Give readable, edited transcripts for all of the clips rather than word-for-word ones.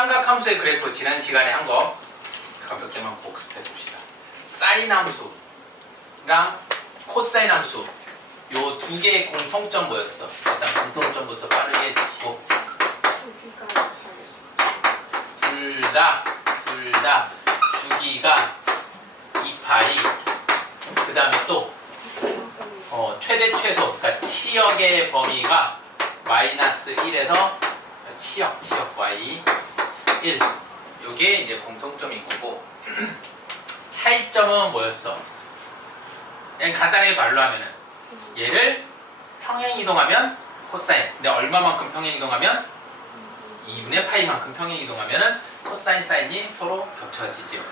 삼각함수의 그래프 지난 시간에 한 거 가볍게만 복습해 봅시다. 사인 함수랑 코사인 함수 요 두 개의 공통점 뭐였어? 일단 공통점부터 빠르게 짚고 둘 다 주기가 2파이 그 다음에 또 최대 최소 그러니까 치역의 범위가 마이너스 1에서 치역 y 1 요게 이제 공통점인 거고 차이점은 뭐였어? 그냥 간단하게 말로 하면은 얘를 평행 이동하면 코사인 근데 얼마만큼 평행 이동하면 2분의 파이만큼 평행 이동하면은 코사인 사인이 서로 겹쳐지죠.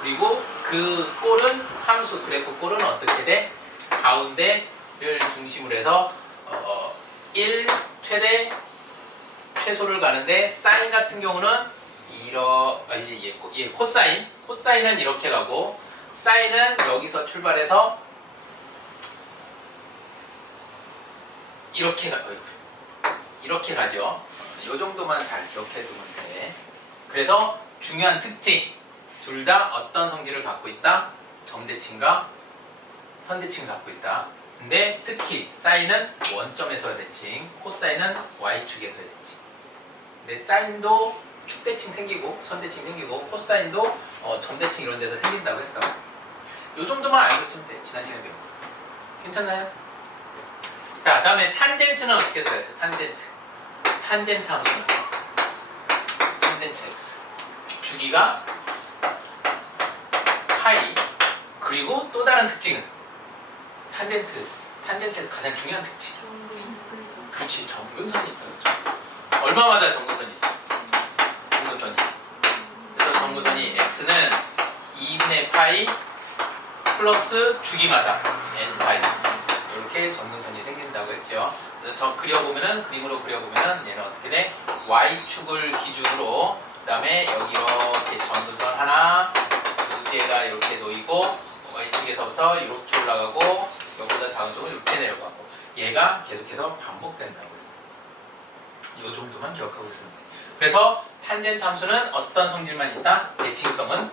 그리고 그 꼴은 함수 그래프 꼴은 어떻게 돼? 가운데를 중심으로 해서 1 최대 최소를 가는데 사인 같은 경우는 얘 코사인은 이렇게 가고 사인은 여기서 출발해서 이렇게 가죠. 이 정도만 잘 기억해 두면 돼. 그래서 중요한 특징 둘 다 어떤 성질을 갖고 있다? 점대칭과 선대칭을 갖고 있다. 근데 특히 사인은 원점에서의 대칭, 코사인은 y축에서의 대칭. 근데 사인도 축대칭 생기고 선대칭 생기고 코사인도 점대칭 이런 데서 생긴다고 했어. 요 정도만 알고 있으면 돼. 지난 시간에 배운 거. 괜찮나요? 자, 다음에 탄젠트는 어떻게 들어있어요? 탄젠트 함수는 탄젠트 x 주기가 파이 그리고 또 다른 특징은 탄젠트에서 가장 중요한 특징 그렇지 점근선이 있어요. 얼마마다 점근선이 있어요? 점근선이 그래서 점근선이 x는 2분의 파이 플러스 주기마다 n 파이 이렇게 점근선이 생긴다고 했죠. 그래서 저 그림으로 그려보면은 얘는 어떻게 돼? y축을 기준으로 그 다음에 여기 이렇게 점근선 하나 두 개가 이렇게 놓이고 y축에서부터 이렇게 올라가고 여기보다 작은 쪽은 이렇게 내려가고 얘가 계속해서 반복된다고 했어요. 이 정도만 기억하고 있습니다. 그래서 탄젠트 함수는 어떤 성질만 있다? 대칭성은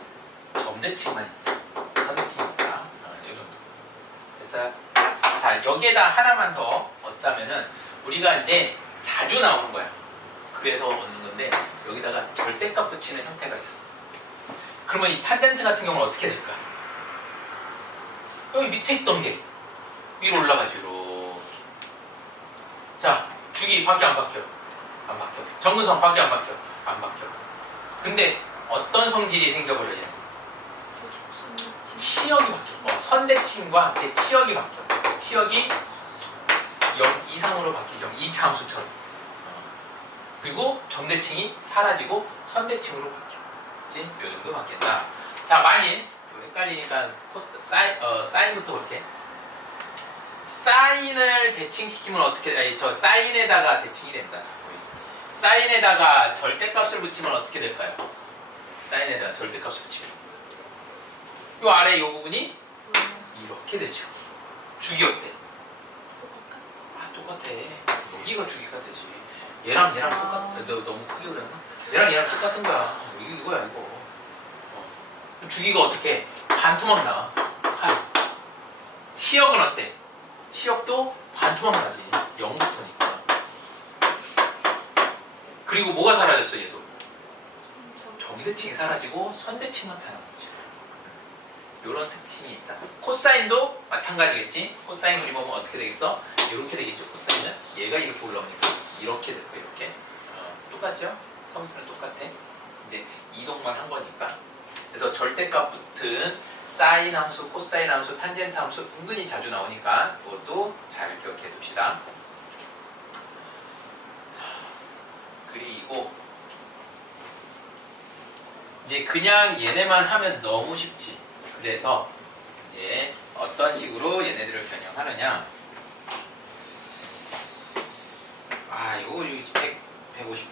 점대칭만 있다. 선대칭이 있다. 이 정도. 됐어요? 자, 여기에다 하나만 더 얻자면은 우리가 이제 자주 나오는 거야. 그래서 얻는 건데 여기다가 절대값 붙이는 형태가 있어. 그러면 이 탄젠트 같은 경우는 어떻게 될까? 여기 밑에 있던 게 위로 올라가죠. 이렇게. 자, 주기 바뀌어 안 바뀌어? 안 바뀌어. 점근선 바뀌어 안 바뀌어? 안 바뀌어. 근데 어떤 성질이 생겨버려야 돼? 치역이 바뀌어. 선대칭과 함께 치역이 바뀌어. 치역이 0 이상으로 바뀌죠. 2차 함수처럼. 그리고 점대칭이 사라지고 선대칭으로 바뀌어. 그치? 요 정도 바뀐다. 자, 만일 헷갈리니까 사인부터 볼게. 사인을 대칭시키면 어떻게 사인에다가 대칭이 된다. 사인에다가 절대값을 붙이면 어떻게 될까요? 사인에다가 절대값을 붙이면 요 아래 요 부분이 이렇게 되죠. 주기 어때? 똑같아. 여기가 주기가 되지. 얘랑 똑같아. 너 너무 크게 그랬나? 얘랑 똑같은 거야. 이거야 이거. 주기가 어떻게? 반토막 나. 치역은 어때? 치역도 반토막 나지. 0부터니까. 그리고 뭐가 사라졌어 얘도? 점대칭이 사라지고 선대칭만 나타나지. 이런 특징이 있다. 코사인도 마찬가지겠지. 코사인 그림 보면 어떻게 되겠어? 이렇게 되겠죠. 코사인은 얘가 이렇게 올라오니까 이렇게 될 거야. 이렇게. 똑같죠? 성질은 똑같아. 이제 이동만 한 거니까. 그래서 절대값 붙은 사인 함수, 코사인 함수, 탄젠트 함수 은근히 자주 나오니까 그것도 잘 기억해 둡시다. 그리고 이제 그냥 얘네만 하면 너무 쉽지. 그래서 이제 어떤 식으로 얘네들을 변형하느냐. 이거 150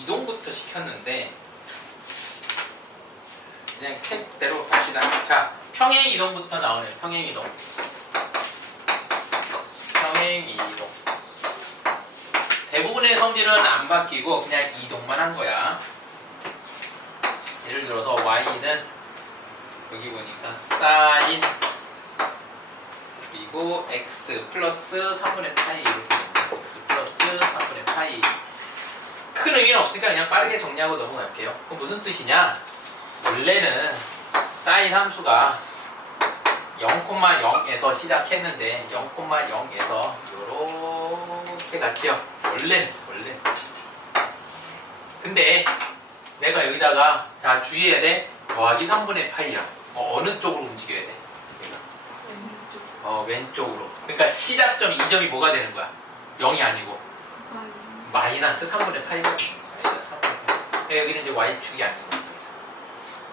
이동부터 시켰는데 그냥 책대로 갑시다. 자, 평행 이동부터 나오네. 평행 이동. 대부분의 성질은 안 바뀌고 그냥 이동만 한 거야. 예를 들어서 y는 여기 보니까 사인 그리고 x 플러스 3분의 파이 이렇게 됩니다. x 플러스 3분의 파이. 큰 의미는 없으니까 그냥 빠르게 정리하고 넘어갈게요. 그럼 무슨 뜻이냐? 원래는 사인 함수가 0,0에서 시작했는데 0,0에서 이렇게 갔죠. 원래. 근데 내가 여기다가 자 주의해야 돼. 더하기 3분의 파이야. 어느 쪽으로 움직여야 돼? 왼쪽으로. 그러니까 시작점 이 점이 뭐가 되는 거야? 0이 아니고 마이너스 3분의 파이가 되는 거야. 마이너스 3분의 파이. 그러니까 여기는 이제 y축이 아닌 거야.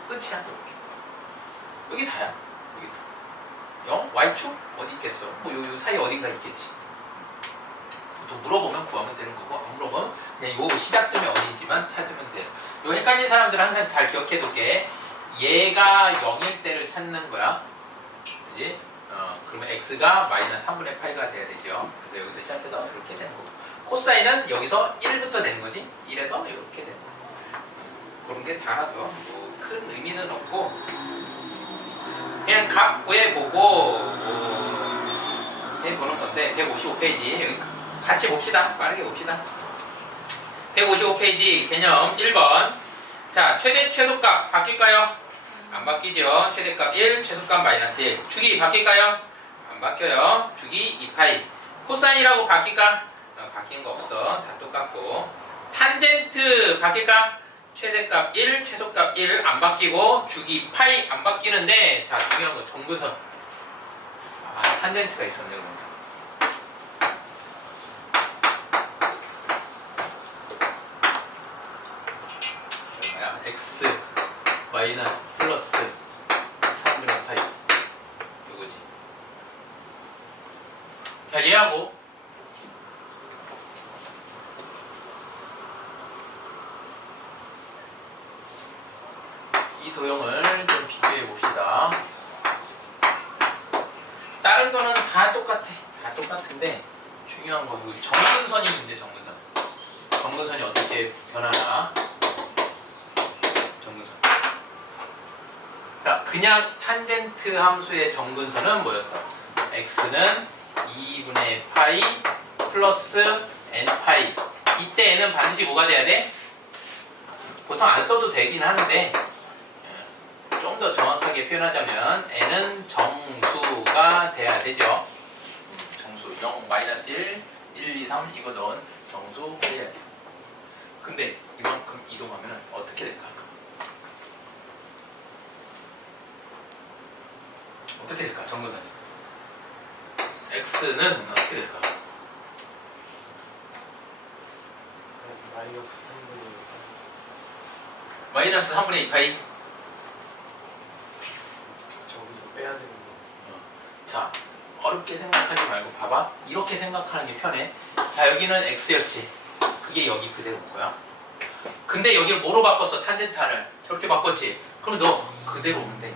끝이야. 이렇게. 여기 다야. 여기 다. 0? y축? 어디 있겠어? 요 사이 어딘가 있겠지. 보통 물어보면 구하면 되는 거고 안 물어보면 그냥 요 시작점이 어딘지만 찾으면 돼요. 요 헷갈리는 사람들은 항상 잘 기억해 둘게. 얘가 0일 때를 찾는 거야. 그지? 그러면 x가 마이너스 3분의 8가 돼야 되죠. 그래서 여기서 시작해서 이렇게 되는 거고. 코사인은 여기서 1부터 되는 거지. 1에서 이렇게 되는 거. 그런 게 다라서 뭐 큰 의미는 없고 그냥 각 구해보고 해보는 건데 155페이지 여기 같이 봅시다. 빠르게 봅시다. 155페이지 개념 1번. 자, 최대 최소값 바뀔까요? 안 바뀌죠. 최대값 1, 최소값 마이너스 1. 주기 바뀔까요? 안 바뀌어요. 주기 2파이. 코사인이라고 바뀔까? 바뀐 거 없어. 다 똑같고. 탄젠트 바뀔까? 최대값 1, 최소값 1 안 바뀌고 주기 파이 안 바뀌는데 자 중요한 거 정근선. 탄젠트가 있었네 그럼. 얼마야? x 마이너스 플러스 3분의 파이 이거지. 자 얘하고 이 도형을 좀 비교해 봅시다. 다른 거는 다 똑같아. 다 똑같은데 중요한 거 정근선이 문제. 정근선이 어떻게 변하나. 정근선. 자, 그냥 탄젠트 함수의 정근선은 뭐였어? x는 2분의 파이 플러스 n 파이. 이때 n은 반드시 뭐가 돼야 돼? 보통 안 써도 되긴 하는데 좀 더 정확하게 표현하자면 n은 정수가 돼야 되죠. 정수 0, 마이너스 1, 1, 2, 3 이거 넣은 정수가 돼야 돼. 근데 이만큼 이동하면 어떻게 될까? 어떻게 될까? 정근선이 x는 어떻게 될까? 마이너스 3분의 2파이. 빼야 되는 거. 자, 어렵게 생각하지 말고 봐봐. 이렇게 생각하는 게 편해. 자, 여기는 x였지. 그게 여기 그대로 온 거야. 근데 여기를 뭐로 바꿨어? 탄젠트를 저렇게 바꿨지. 그럼 너 그대로 오면 돼.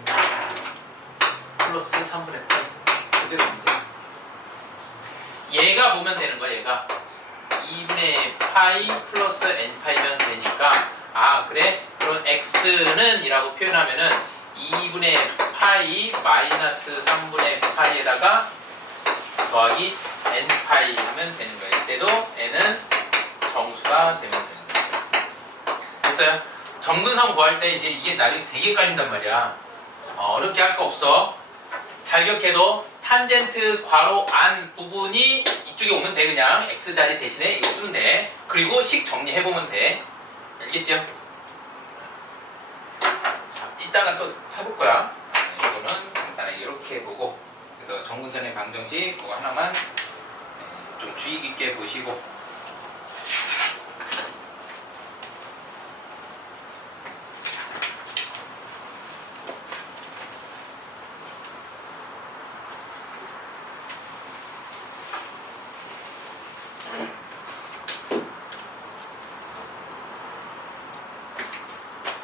플러스 3분의 8 그대로 오면 돼. 얘가 보면 되는 거야. 얘가 2분의 파이 플러스 n파이면 되니까 그래? 그럼 x는 이라고 표현하면은 2분의 파이 마이너스 3분의 파이에다가 더하기 n파이 하면 되는 거예요. 이때도 n은 정수가 되면 되는 거예요. 됐어요? 정근선 구할 때 이제 이게 나중에 되게 깔린단 말이야. 어렵게 할 거 없어. 잘 기억해도 탄젠트 괄호 안 부분이 이쪽에 오면 돼. 그냥 x 자리 대신에 이거 쓰면 돼. 그리고 식 정리해보면 돼. 알겠죠? 자, 이따가 또 해볼 거야. 이거는 간단하게 이렇게 해보고 그래서 정근선의 방정식 그거 하나만 좀 주의 깊게 보시고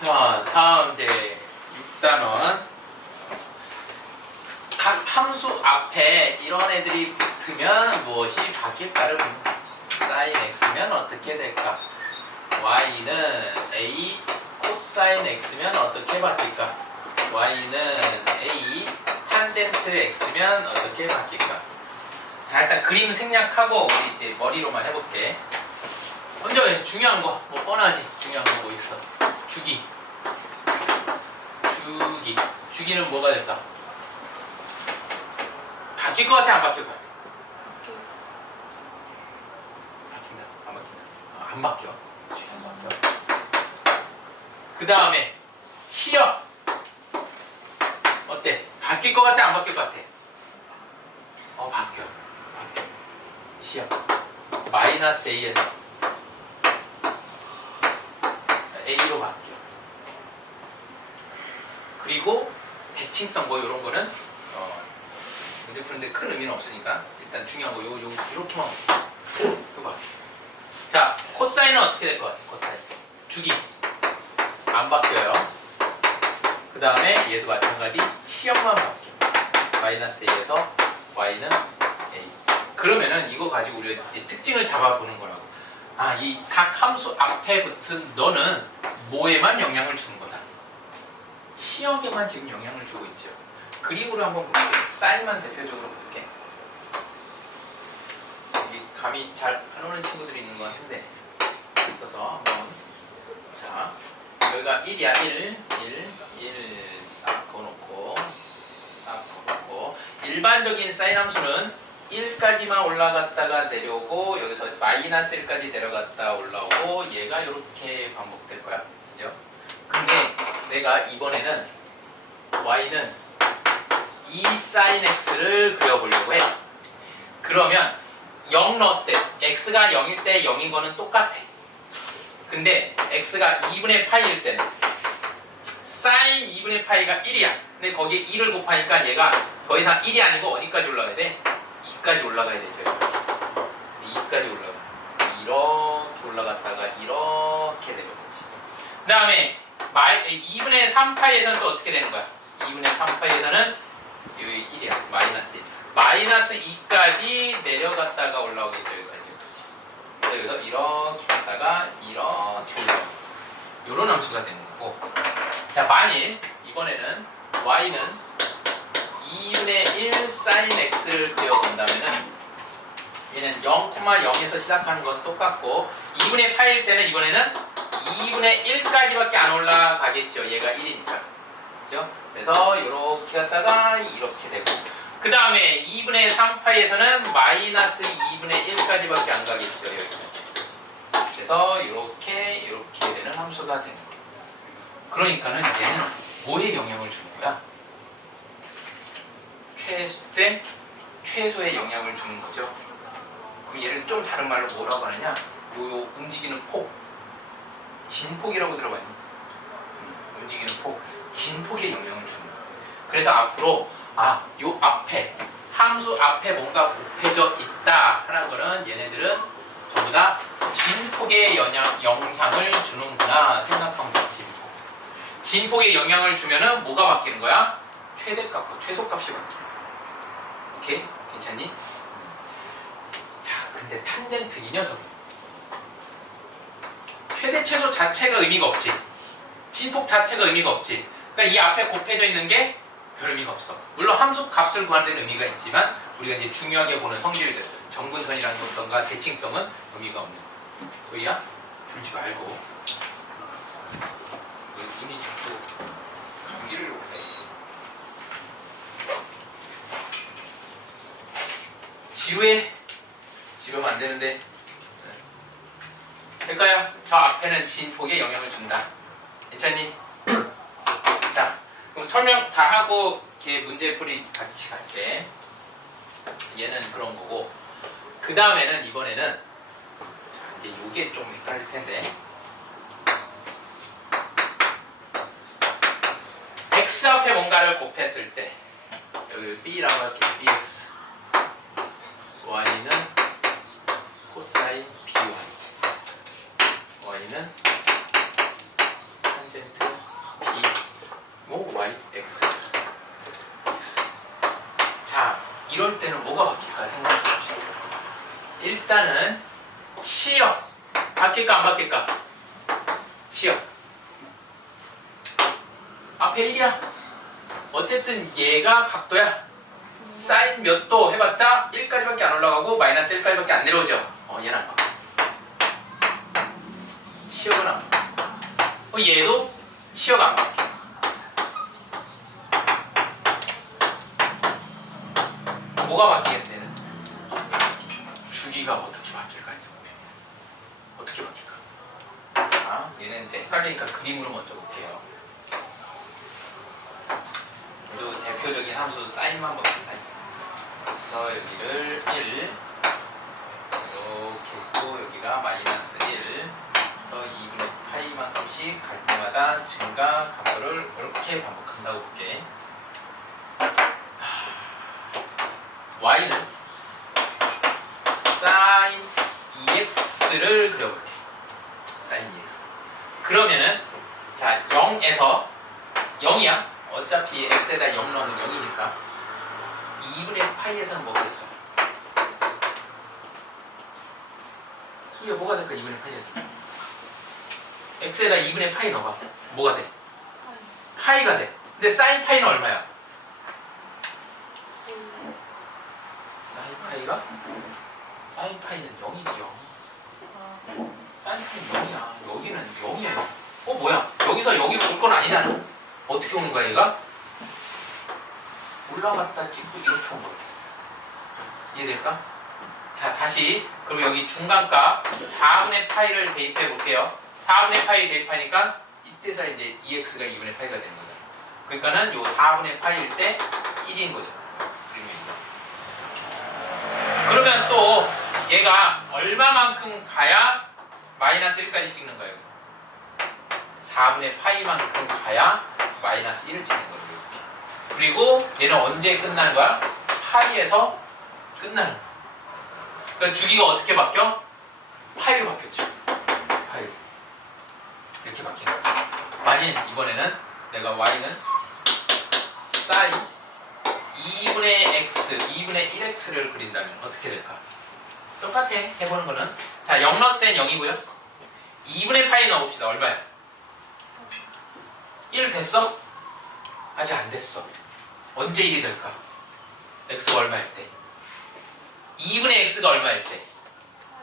자, 다음 이제 6단원 각 함수 앞에 이런 애들이 붙으면 무엇이 바뀔까를 봅니다. sin x면 어떻게 될까? y는 a cos 코사인 x면 어떻게 바뀔까? y는 a 탄젠트 x면 어떻게 바뀔까? 자, 일단 그림 생략하고 우리 이제 머리로만 해볼게. 먼저 중요한 거, 뭐 뻔하지. 중요한 거 뭐 있어? 주기. 주기는 뭐가 될까? 바뀔 것 같아, 안 바뀔 것 같아? 바뀐다, 안 바뀐다. 안 바뀌어. 주기 안 바뀌어. 그 다음에 치역. 어때? 바뀔 것 같아, 안 바뀔 것 같아? 바뀌어. 시역. 마이너스 a에서 a로 바뀌어. 그리고 대칭성 뭐 이런 거는 문제 푸는데 큰 의미는 없으니까 일단 중요한 거 요렇게만 이거 바뀌어. 자, 코사인은 어떻게 될 것 같아? 코사인 주기 안 바뀌어요. 그 다음에 얘도 마찬가지 시역만 바뀌어. 마이너스 a에서 y는 a. 그러면은 이거 가지고 우리가 이제 특징을 잡아보는 거라고. 이 각 함수 앞에 붙은 너는 뭐에만 영향을 주는 거다. 시역에만 지금 영향을 주고 있죠. 그림으로 한번 볼게요. 사인만 대표적으로 볼게. 여기 감이 잘 안 오는 친구들이 있는 것 같은데 있어서 한번. 자, 여기가 1이야. 1 싹 그어놓고 일반적인 사인 함수는 1까지만 올라갔다가 내려오고 여기서 마이너스 1까지 내려갔다 올라오고 얘가 이렇게 반복될 거야. 그죠? 근데 내가 이번에는 y는 2 sin x를 그려보려고 해. 그러면 0 넣었을 때 x가 0일 때 0인 거는 똑같아. 근데 x가 2분의 파이일 때는 sin 2분의 파이가 1이야. 근데 거기에 2를 곱하니까 얘가 더 이상 1이 아니고 어디까지 올라가야 돼? 2까지 올라가야 되죠. 2까지 올라가. 이렇게 올라갔다가 이렇게 내려오지. 그 다음에 2분의 3파이에서는 또 어떻게 되는 거야? 2분의 3파이에서는 여기 1이야. 마이너스 1. 마이너스 2까지 내려갔다가 올라오겠죠. 여기까지. 여기서 이렇게 갔다가 이렇게 올라오고. 요런 함수가 되는 거고. 자, 만일 이번에는 y는 2분의 1 sin x를 그려본다면은 얘는 0,0에서 시작하는 건 똑같고 2분의 파일 때는 이번에는 2분의 1까지밖에 안 올라가겠죠. 얘가 1이니까. 그죠? 그래서 이렇게 갔다가 이렇게 되고 그 다음에 2분의 3파이에서는 마이너스 2분의 1까지밖에 안 가겠죠. 여기까지. 그래서 이렇게 되는 함수가 되는 거예요. 그러니까는 얘는 뭐에 영향을 주는 거야? 최소의 영향을 주는 거죠. 그 얘를 좀 다른 말로 뭐라고 하느냐? 요 움직이는 폭, 진폭이라고 들어봤니? 움직이는 폭, 진폭에 영향을 주는 거예요. 그래서 앞으로 요 앞에 함수 앞에 뭔가 곱해져 있다 하는 거는 얘네들은 전부 다 진폭에 영향을 주는구나 생각하면 돼. 진폭에 영향을 주면은 뭐가 바뀌는 거야? 최대값과 최소값이 바뀌는. 오케이? 괜찮니? 자, 근데 탄젠트 이 녀석 최대 최소 자체가 의미가 없지. 진폭 자체가 의미가 없지. 그러니까 이 앞에 곱해져 있는 게 별 의미가 없어. 물론 함수 값을 구하는 데는 의미가 있지만 우리가 이제 중요하게 보는 성질들, 정근선이라는 것던가 대칭성은 의미가 없는. 도희야? 졸지 말고. 눈이 자꾸 감기를 오네. 지루하면 안 되는데. 될까요? 저 앞에는 진폭에 영향을 준다. 괜찮니? 자, 그럼 설명 다 하고 이렇게 문제풀이 같이 갈게. 얘는 그런 거고. 그 다음에는 이번에는 이제 요게 좀 헷갈릴 텐데. x 앞에 뭔가를 곱했을 때 여기 b라고 할게. bx y는 코사인 by y는 탄젠트 b 뭐 yx. 자, 이럴 때는 뭐가 바뀔까 생각해 봅시다. 일단은 치역 바뀔까 안 바뀔까? 치역 앞에 1이야. 어쨌든 얘가 각도야. 사인 몇 도 해봤자 1까지밖에 안 올라가고 마이너스 1까지밖에 안 내려오죠. 얘는 안 바뀌어. 치역은 안 바뀌어. 얘도 치역 안 바뀌어. 뭐가 바뀌겠어 얘는? 주기가 어떻게 바뀔까 이제. 어떻게 바뀔까? 자, 얘는 이제 헷갈리니까 그림으로 먼저 볼게요. 또 대표적인 함수 사인만 볼게요. 사인. 그래서 여기를 1 이렇게 했고 여기가 마이너스 1 그래서 2분의 파이만큼씩 갈 때마다 증가 감소를 이렇게 반복한다고 볼게. y는 sin 2x를 그려볼게. sin 2x. 그러면은 자 0에서 0이야. 어차피 x에다 0 넣으면 0이니까 2분의 파이에서는 뭐가 될까? 수야 뭐가 될까? 2분의 파이에서 x에다 2분의 파이 넣어봐. 뭐가 돼? 파이가 돼. 근데 sin 파이는 얼마야? 사인 파이는 0이죠. 사인 파이는 0이야. 여기는 0이에요. 뭐야? 여기서 여기로 올 건 아니잖아. 어떻게 오는 거야 얘가? 올라갔다 찍고 이렇게 온 거야. 이해될까? 자 다시 그럼 여기 중간값 4분의 파이를 대입해 볼게요. 4분의 파이 대입하니까 이때서 이제 2x가 2분의 파이가 되는 거잖아. 그러니까는 요 4분의 파이일 때 1인 거죠. 그러면 또 얘가 얼마만큼 가야 마이너스 1까지 찍는 거예요. 4분의 파이만큼 가야 마이너스 1을 찍는 거예요. 그리고 얘는 언제 끝나는 거야? 파이에서 끝나는 거야. 그러니까 주기가 어떻게 바뀌어? 파이로 바뀌었죠. 파이로. 이렇게 바뀐 거야. 만일 이번에는 내가 y는 sin 2분의 x, 2분의 1x를 그린다면 어떻게 될까? 똑같아. 해보는 거는. 자, 0 넣었을 땐 0이고요. 2분의 파이 넣어봅시다. 얼마야? 1 됐어? 아직 안 됐어. 언제 1이 될까? x가 얼마일 때? 2분의 x가 얼마일 때?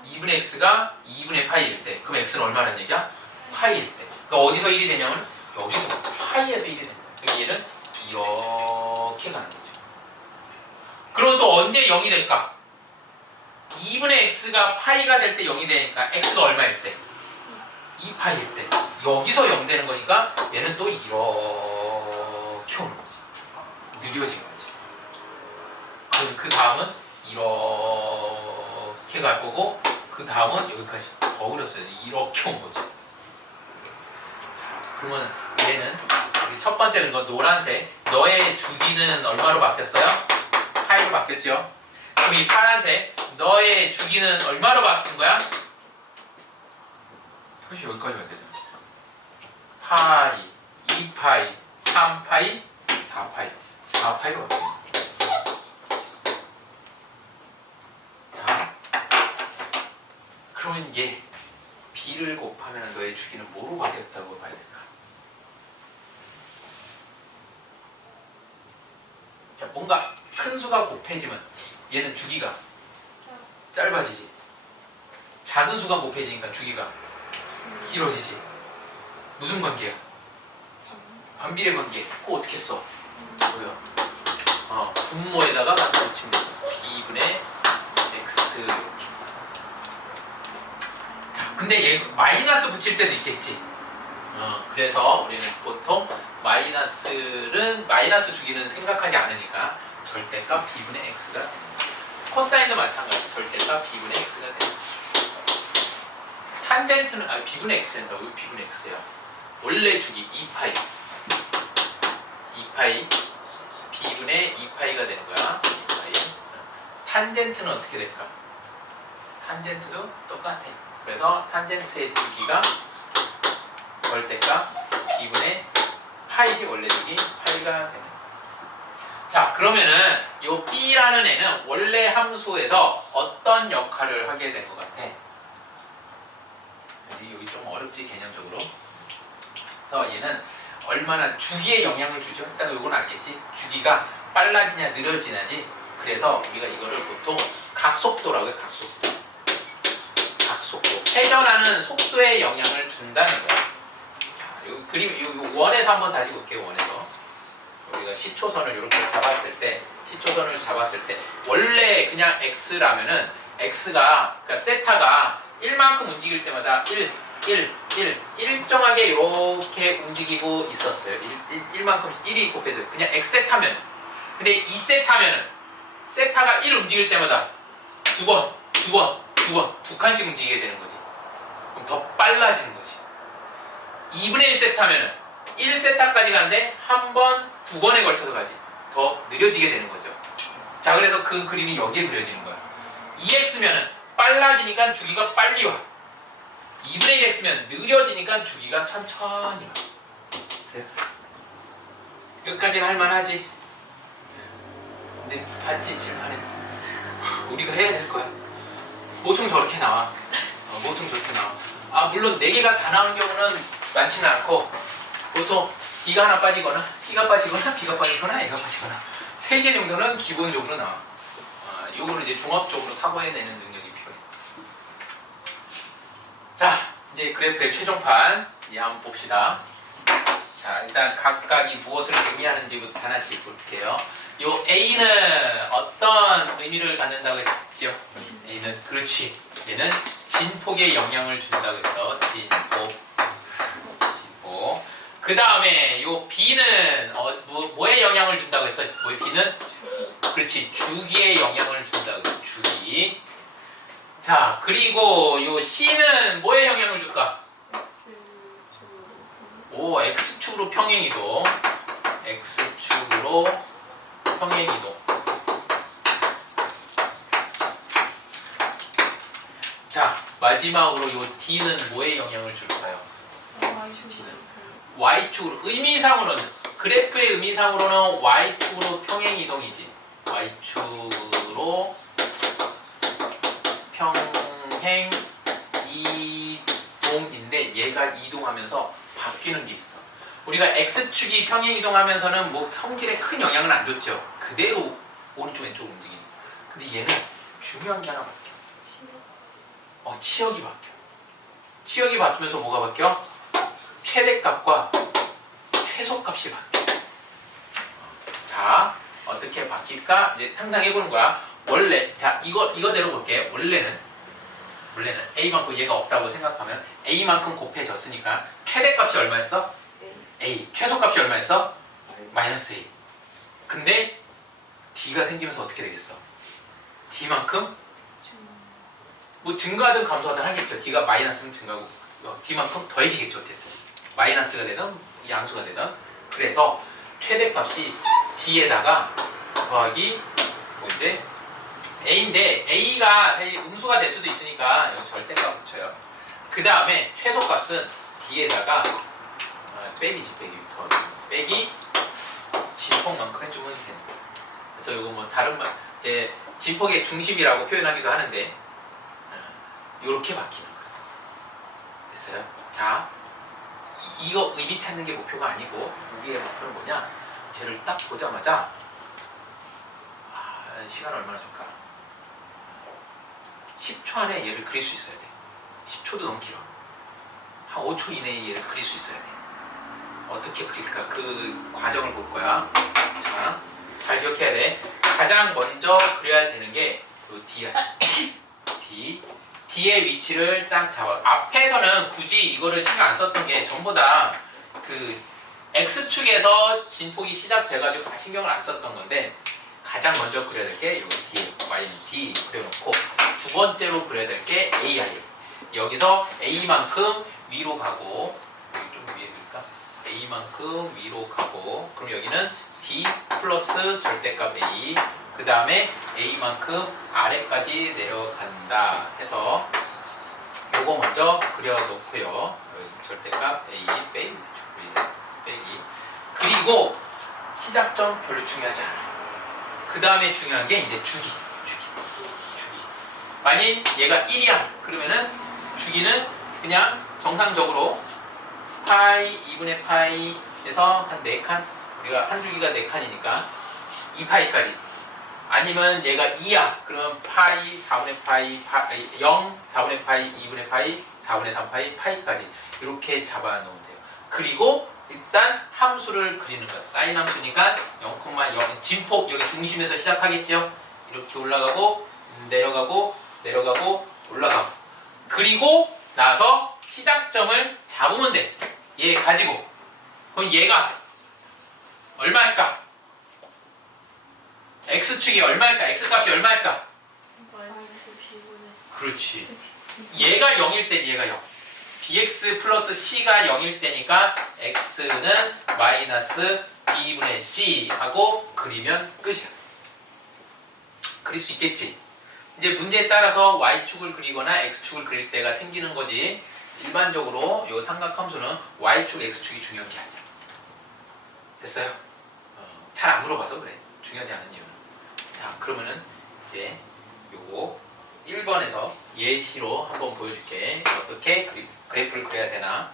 2분의 x가 2분의 파이일 때. 그럼 x는 얼마라는 얘기야? 파이일 때. 그러니까 어디서 1이 되냐면 여기서 파이에서 1이 된다. 그러니까 얘는 이렇게 가는 거죠. 그리고 또 언제 0이 될까? 2분의 x가 파이가 될 때 0이 되니까 x가 얼마일 때? 2파이일 때. 여기서 0 되는 거니까 얘는 또 이렇게 오는 거지. 느려진 거지. 그럼 그 다음은 이렇게 갈 거고 그 다음은 여기까지 더 그렸어요. 이렇게 온 거지. 그러면 얘는 우리 첫 번째는 거 노란색 너의 주기는 얼마로 바뀌었어요? 파이로 바뀌었죠? 그럼 이 파란색 너의 주기는 얼마로 바뀐 거야? 사실 여기까지 가야 되잖아. 파이, 2파이, 3파이, 4파이 4파이로 바뀌었어. 자, 그러면 얘 b를 곱하면 너의 주기는 뭐로 바뀌었다고 봐야 될까? 자, 뭔가 큰 수가 곱해지면 얘는 주기가 짧아지지. 작은 수가 곱해지니까 주기가 길어지지. 무슨 관계야? 반비례 관계. 그거 어떻게 써? 우리가 분모에다가 갖다 붙이면 b분의 x 이렇게. 자, 근데 얘 마이너스 붙일 때도 있겠지. 그래서 우리는 보통 마이너스 주기는 생각하지 않으니까 절대값 b분의 x가 코사인도 마찬가지. 절대값 b분의 x가 됩니다. 탄젠트는 b분의 x란다. 왜 b분의 x야? 원래 주기 2파이 b분의 2파이가 되는 거야. 2파이. 탄젠트는 어떻게 될까? 탄젠트도 똑같아. 그래서 탄젠트의 주기가 절대값 b분의 파이지. 원래 주기 파이가 되는 거야. 자, 그러면은 요 b라는 애는 원래 함수에서 어떤 역할을 하게 된 것 같아? 여기 좀 어렵지 개념적으로. 그래서 얘는 얼마나 주기에 영향을 주죠. 일단 이건 알겠지. 주기가 빨라지냐 느려지냐지. 그래서 우리가 이거를 보통 각속도라고 해요. 각속도. 각속도. 회전하는 속도에 영향을 준다는 거야. 자, 요 그림 요 원에서 한번 다시 볼게요. 원에서 우리가 시초선을 이렇게 잡았을 때, 원래 그냥 x라면은 x가 그러니까 세타가 1만큼 움직일 때마다 1 일정하게 이렇게 움직이고 있었어요. 1만큼 1이 곱해서 그냥 x세타면. 근데 2세타면은 세타가 1 움직일 때마다 두 칸씩 움직이게 되는 거지. 그럼 더 빨라지는 거지. 2분의 1세타면은 1세타까지 가는데 두 번에 걸쳐서 가지. 더 느려지게 되는 거죠. 자, 그래서 그 그림이 여기에 그려지는 거야. 2x면은 빨라지니까 주기가 빨리 와. 2분의 1x면 느려지니까 주기가 천천히 와. 됐어요? 여기까지는 할만하지? 근데 봤지? 질문해. 우리가 해야 될 거야. 보통 저렇게 나와. 보통 저렇게 나와. 물론 4개가 다 나오는 경우는 많지는 않고 보통 D가 하나 빠지거나 C가 빠지거나 B가 빠지거나 A가 빠지거나 3개 정도는 기본적으로 나와. 요거는 이제 종합적으로 사고해내는 능력이 필요해. 자, 이제 그래프의 최종판 이제 한번 봅시다. 자, 일단 각각이 무엇을 의미하는지부터 하나씩 볼게요. 요 A는 어떤 의미를 갖는다고 했죠? A는 그렇지. 얘는 진폭에 영향을 준다고 했어. 진폭. 그 다음에 요 B는 뭐에 영향을 준다고 했어? B는 그렇지. 주기에 영향을 준다고 했어. 주기. 자, 그리고 요 C는 뭐에 영향을 줄까? X축으로 평행이동. X축으로 평행이동. 자, 마지막으로 요 D는 뭐에 영향을 줄까요? Y축으로. 의미상으로는, 그래프의 의미상으로는 Y축으로 평행이동이지. Y축으로 평행이동인데 얘가 이동하면서 바뀌는 게 있어. 우리가 X축이 평행이동하면서는 뭐 성질에 큰 영향을 안 줬죠. 그대로 오른쪽 왼쪽 움직이는. 근데 얘는 중요한 게 하나 바뀌어. 치역이 바뀌어. 치역이 바뀌면서 뭐가 바뀌어? 최대값과 최소값이 바뀌어. 자, 어떻게 바뀔까? 이제 상상해보는 거야. 원래, 자, 이거대로 볼게. 원래는 A만큼 얘가 없다고 생각하면 A만큼 곱해졌으니까 최대값이 얼마였어? A. 최소값이 얼마였어? 마이너스 A. 근데 D가 생기면서 어떻게 되겠어? D만큼? 뭐 증가하든 감소하든 하겠죠. D가 마이너스면 증가하고 D만큼 더해지겠죠. 어쨌든 마이너스가 되든 양수가 되든. 그래서 최대값이 D에다가 더하기 이제 A인데 A가 음수가 될 수도 있으니까 여기 절대값 붙여요. 그 다음에 최소값은 D에다가 빼기 진폭만큼 해주면 됩니다. 그래서 이거 뭐 다른 말 진폭의 중심이라고 표현하기도 하는데 이렇게 바뀌는 거예요. 됐어요? 자, 이거 의미 찾는 게 목표가 아니고 우리의 목표는 뭐냐? 쟤를 딱 보자마자 시간 얼마나 줄까? 10초 안에 얘를 그릴 수 있어야 돼. 10초도 너무 길어. 한 5초 이내에 얘를 그릴 수 있어야 돼. 어떻게 그릴까? 그 과정을 볼 거야. 자, 잘 기억해야 돼. 가장 먼저 그려야 되는 게 그 D야. D의 위치를 딱 잡아. 앞에서는 굳이 이거를 신경 안 썼던 게 전부 다 그 X축에서 진폭이 시작돼가지고 다 신경을 안 썼던 건데 가장 먼저 그려야 될 게 여기 D, Y, D 그려놓고 두 번째로 그려야 될 게 AI. 여기서 A만큼 위로 가고 여기 좀 위에 그릴까? A만큼 위로 가고 그럼 여기는 D 플러스 절대값 A 그 다음에 A만큼 아래까지 내려간다 해서 요거 먼저 그려놓고요. 여기 절대값 A 빼기 그리고 시작점 별로 중요하지 않아요. 그 다음에 중요한 게 이제 주기. 만일 얘가 1이야 그러면은 주기는 그냥 정상적으로 파이 2분의 파이 그래서 한 4칸, 우리가 한 주기가 4칸이니까 2파이까지. 아니면 얘가 2야. 그러면 파이, 4분의 파이, 0, 4분의 파이, 2분의 파이, 4분의 3 파이, 파이까지 이렇게 잡아놓으면 돼요. 그리고 일단 함수를 그리는 거야. 사인 함수니까 0,0 진폭 여기 중심에서 시작하겠죠. 이렇게 올라가고 내려가고 내려가고 올라가고. 그리고 나서 시작점을 잡으면 돼. 얘 가지고. 그럼 얘가 얼마일까? x축이 얼마일까? x값이 얼마일까? 마이너스 B분의. 그렇지. 얘가 0일 때지 얘가 0. bx 플러스 c가 0일 때니까 x는 마이너스 b분의 c 하고 그리면 끝이야. 그릴 수 있겠지. 이제 문제에 따라서 y축을 그리거나 x축을 그릴 때가 생기는 거지. 일반적으로 이 삼각함수는 y축, x축이 중요한 게 아니야. 됐어요? 잘 안 물어봐서 그래. 중요하지 않은 이유는. 자, 그러면은 이제 요거 1번에서 예시로 한번 보여줄게. 어떻게 그래프를 그려야 되나.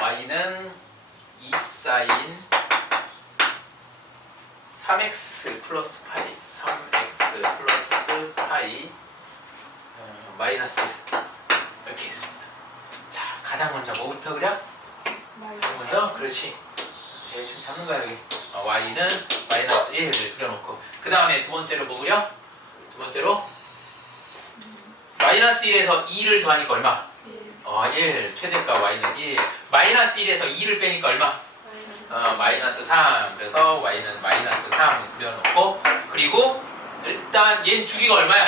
y는 2sin 3x 플러스 파이 3x 플러스 파이 마이너스 이렇게 있습니다. 자, 가장 먼저 뭐부터 그려? 가장 먼저 그렇지. 대충 잡는 거야 여기. y는 마이너스 1을 그려놓고 그 다음에 두 번째로 뭐 그려? 두 번째로 마이너스 1에서 2를 더하니까 얼마? 1. 최대가 y는 1. 마이너스 1에서 2를 빼니까 얼마? 마이너스 3. 그래서 y는 마이너스 3 그려놓고 그리고 일단 얘는 주기가 얼마야?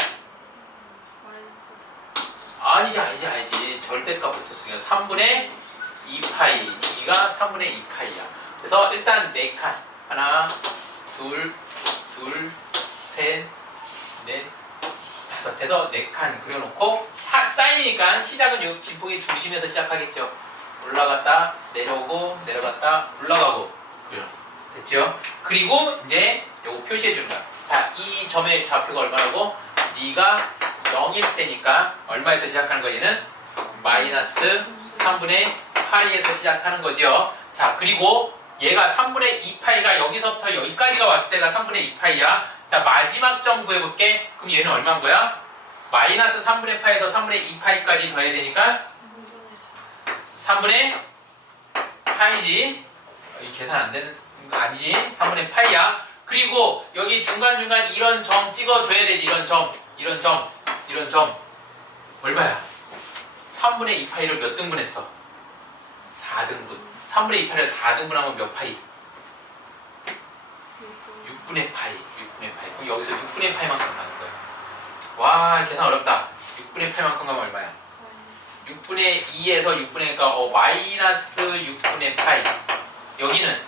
아니지. 절대값부터 쓰기가 3분의 2파이. 주기가 3분의 2파이야. 그래서 일단 4칸. 하나, 둘, 셋, 넷, 다섯 해서 4칸 그려놓고 사인이니까 시작은 요 진폭의 중심에서 시작하겠죠. 올라갔다 내려오고 내려갔다 올라가고 그래요. 됐죠? 그리고 이제 요거 표시해 준 거야. 자, 이 점의 좌표가 얼마라고? 네가 0일 때니까 얼마에서 시작하는 거야? 얘는 마이너스 3분의 파이에서 시작하는 거죠. 자, 그리고 얘가 3분의 2파이가 여기서부터 여기까지가 왔을 때가 3분의 2파이야. 자, 마지막 점 구해볼게. 그럼 얘는 얼마인 거야? 마이너스 3분의 파에서 3분의 2파이까지 더해야 되니까 3분의 파이지. 이 계산 안 되는 거 아니지? 3분의 파이야. 그리고 여기 중간중간 이런 점 찍어줘야 되지. 이런 점 얼마야? 3분의 2파이를 몇 등분 했어? 4등분. 3분의 2파이를 4등분하면 몇 파이? 6분의 파이. 그럼 여기서 6분의 파이만큼 나는 거야. 와, 계산 어렵다. 6분의 파이만큼 가면 얼마야? 6분의 2에서 6분의 2가 마이너스 6분의 파이. 여기가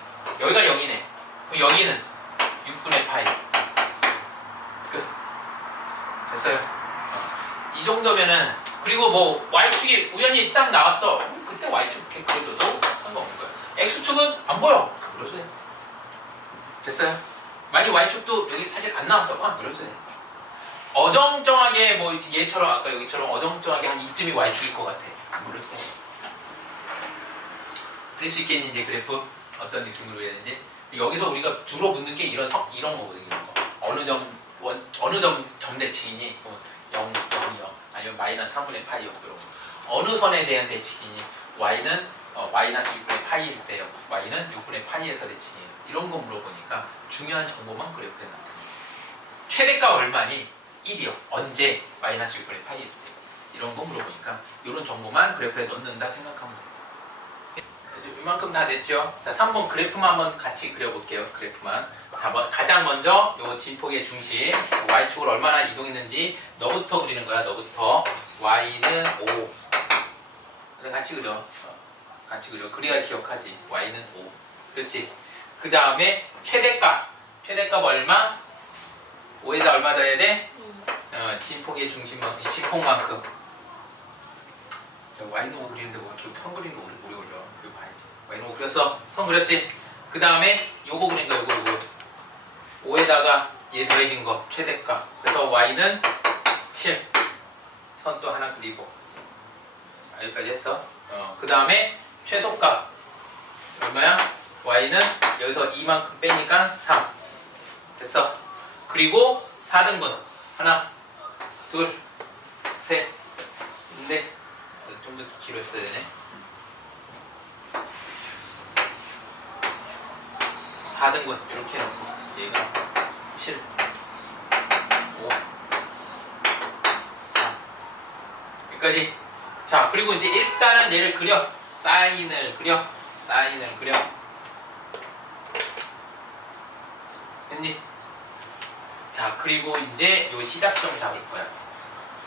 0이네. 그럼 여기는 6분의 파이. 끝. 됐어요? 이 정도면은 그리고 뭐 y축이 우연히 딱 나왔어. 그때 y축 이렇게 그려줘도 상관없는 거야. x축은 안 보여. 안 그려도 돼. 됐어요? 만약 y축도 여기 사실 안 나왔어. 안 그려도 돼. 어정쩡하게 뭐 얘처럼 아까 여기처럼 어정쩡하게 한 이쯤이 y축일 것 같아. 안 그려도 돼. 그릴 수 있겠니 이제 그래프? 어떤 느낌으로 해야 되는지. 여기서 우리가 주로 묻는 게 이런 거거든요. 이런 거. 어느 점 점대칭이니 0, 0, 아니면 마이너스 3분의 파이 0 이런 거. 어느 선에 대한 대칭이니 y는 마이너스 6분의 파이일 때요. y는 6분의 파이에서 대칭이에요. 이런 거 물어보니까 중요한 정보만 그래프에 나타나요. 최대값 얼마니? 1이요. 언제? 마이너스 6분의 파이일 때. 이런 거 물어보니까 이런 정보만 그래프에 넣는다 생각하면 돼요. 이만큼 다 됐죠? 자, 3번 그래프만 한번 같이 그려볼게요. 그래프만. 자, 가장 먼저 요 진폭의 중심 y축을 얼마나 이동했는지 너부터 그리는 거야. 너부터. y는 5. 같이 그려. 같이 그려. 그래야 기억하지. y는 5. 그렇지? 그 다음에 최대값. 최대값 얼마? 5에다 얼마 더해야 돼? 진폭의 중심은 진폭만큼. y는 5 그리는데 뭐 이렇게 선 그리는 거 오래 걸려. 이거 봐야지. y는 5 그렸어? 선 그렸지? 그 다음에 요거 그린 거 요거 5에다가 얘 더해진 거 최대값. 그래서 y는 7. 선 또 하나 그리고. 자, 여기까지 했어. 그 다음에 최소값 얼마야? y는 여기서 이만큼 빼니까 3 됐어. 그리고 4등분 하나 둘 셋 넷 좀 더 길었어야 되네. 4등분 이렇게 해놓고 얘가 7 5 4 여기까지. 자 그리고 이제 일단은 얘를 그려. 사인을 그려. 됐니? 자 그리고 이제 요 시작점 잡을 거야.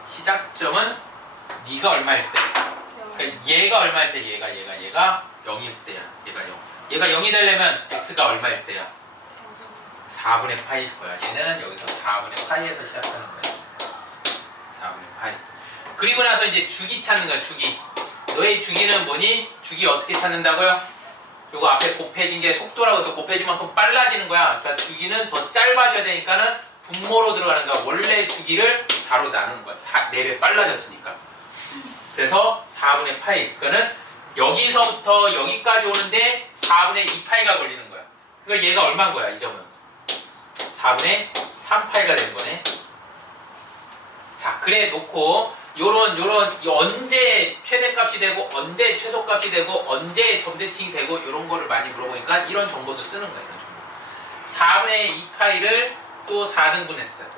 시작점은 네가 얼마일 때, 그러니까 얘가 얼마일 때, 얘가 0일 때야. 얘가 0이 되려면 x가 얼마일 때야? 4분의 파이일 거야. 얘는 여기서 4분의 파이에서 시작하는 거야. 4분의 파이. 그리고 나서 이제 주기 찾는 거야. 주기. 너의 주기는 뭐니? 주기 어떻게 찾는다고요? 요거 앞에 곱해진 게 속도라고 해서 곱해진 만큼 빨라지는 거야. 그러니까 주기는 더 짧아져야 되니까는 분모로 들어가는 거야. 원래 주기를 4로 나누는 거야. 4배 빨라졌으니까. 그래서 4분의 파이. 그러니까는 여기서부터 여기까지 오는데 4분의 2파이가 걸리는 거야. 그러니까 얘가 얼마인 거야, 이 점은? 4분의 3파이가 된 거네. 자, 그래 놓고 요런 언제 최대값이 되고 언제 최소값이 되고 언제 점대칭이 되고 이런 거를 많이 물어보니까 이런 정보도 쓰는 거야. 이런 정보. 4분의 2파이를 또 4등분 했어요.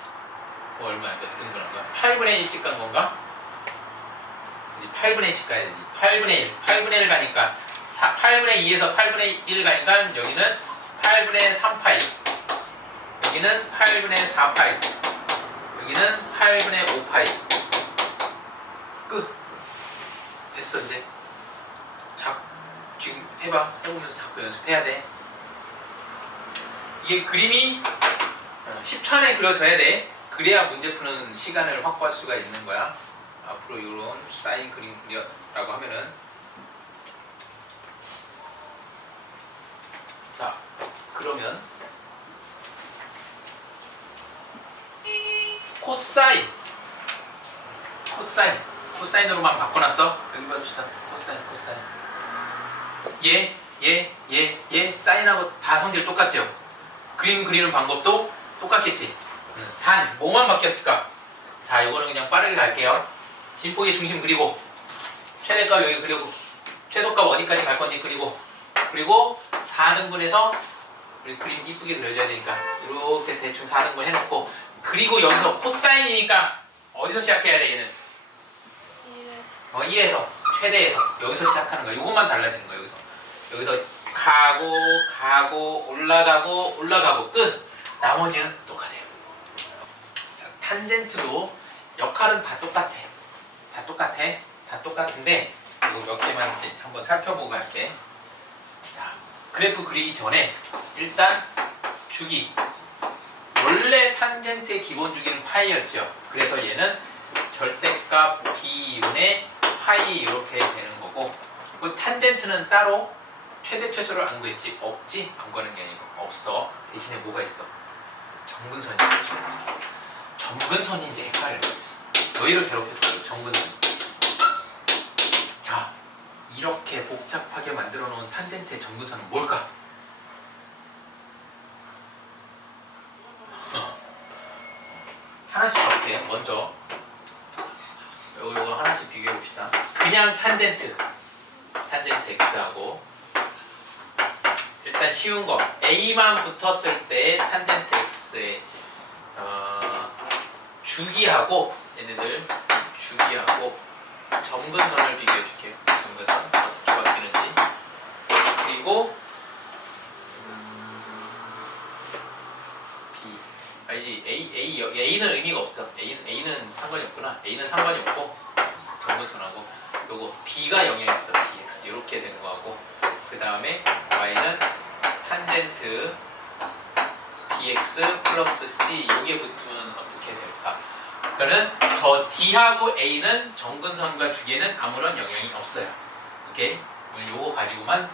얼마야? 몇 등분한 거야? 8분의 1씩 간 건가? 이제 8분의 1씩 가야지. 8분의 1 가니까 8분의 2에서 8분의 1 가니까 여기는 8분의 3파이, 여기는 8분의 4파이, 여기는 8분의 5파이. 끝. 됐어 이제. 자, 지금 해보면서 자꾸 연습해야 돼. 이게 그림이 10초 안에 그려져야 돼. 그래야 문제 푸는 시간을 확보할 수가 있는 거야. 앞으로 이런 사인 그림 그려라고 하면은, 자 그러면 코사인으로만 바꿔놨어. 여기 봐줍시다. 코사인. 얘 사인하고 다 성질 똑같죠? 그림 그리는 방법도 똑같겠지. 단 뭐만 바뀌었을까? 자, 이거는 그냥 빠르게 갈게요. 진폭의 중심 그리고 최대값 여기 그리고 최소값 어디까지 갈 건지 그리고 4등분해서 우리 그림 이쁘게 그려줘야 되니까 이렇게 대충 4등분 해놓고, 그리고 여기서 코사인이니까 어디서 시작해야 돼? 얘는 1에서 최대에서 여기서 시작하는 거야. 이것만 달라지는 거야. 여기서 가고 올라가고 끝. 나머지는 똑같아요. 자, 탄젠트도 역할은 다 똑같은데 이거 몇 개만 이제 한번 살펴보고 갈게. 자, 그래프 그리기 전에 일단 주기. 원래 탄젠트의 기본 주기는 파이였죠. 그래서 얘는 절대값 b분의 파이 이렇게 되는 거고, 그 탄젠트는 따로 최대 최소를 안 구했지? 없지? 안 구하는 게 아니고 없어. 대신에 뭐가 있어? 정근선이 있어. 정근선이 이제 헷갈려. 너희를 괴롭혔어요. 정근선. 자, 이렇게 복잡하게 만들어 놓은 탄젠트의 정근선은 뭘까? 하나씩 볼게요. 먼저 요거 하나씩 비교해 봅시다. 그냥 탄젠트 x하고, 일단 쉬운 거 a만 붙었을 때 탄젠트 x의 주기하고, 얘네들 주기하고 점근선을 비교해 줄게요. 점근선 어떻게 바뀌는지. 그리고 b 알지? a는 의미가 없어. a는 상관이 없구나. a는 상관이 없고 점근선하고 요거 b가 영향있어. bx 이렇게 된 거하고, 그 다음에 y는 탄젠트 bx 플러스 c 요게 붙으면 어떻게 될까? 그러니까는 저 d하고 a는 정근선과 주기에는 아무런 영향이 없어요. 오케이? 요거 가지고만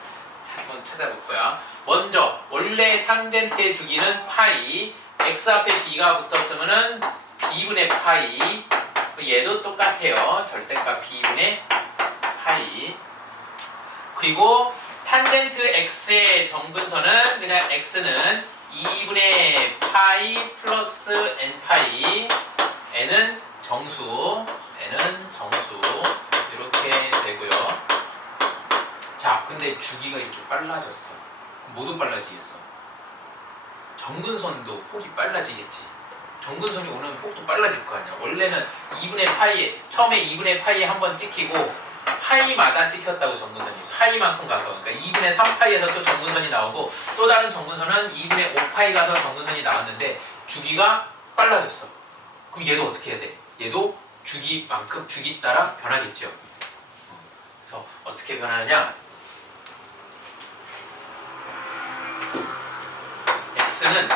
한번 찾아볼 거야. 먼저 원래 탄젠트의 주기는 파이, x 앞에 b가 붙었으면은 b분의 파이, 얘도 똑같아요. 절대값 b분의 파이. 그리고 탄젠트 x의 정근선은 그냥 x는 2분의 파이 플러스 n 파이 n은 정수 이렇게 되고요. 자, 근데 주기가 이렇게 빨라졌어. 모두 빨라지겠어. 정근선도 폭이 빨라지겠지. 정근선이 오는 폭도 빨라질 거 아니야. 원래는 2분의 파이에 처음에 2분의 파이에 한번 찍히고 파이마다 찍혔다고 정근선이 파이만큼 가서 그러니까 2분의 3파이에서 또 정근선이 나오고 또 다른 정근선은 2분의 5파이 가서 정근선이 나왔는데 주기가 빨라졌어. 그럼 얘도 어떻게 해야 돼? 얘도 주기만큼 주기 따라 변하겠죠. 그래서 어떻게 변하느냐? x는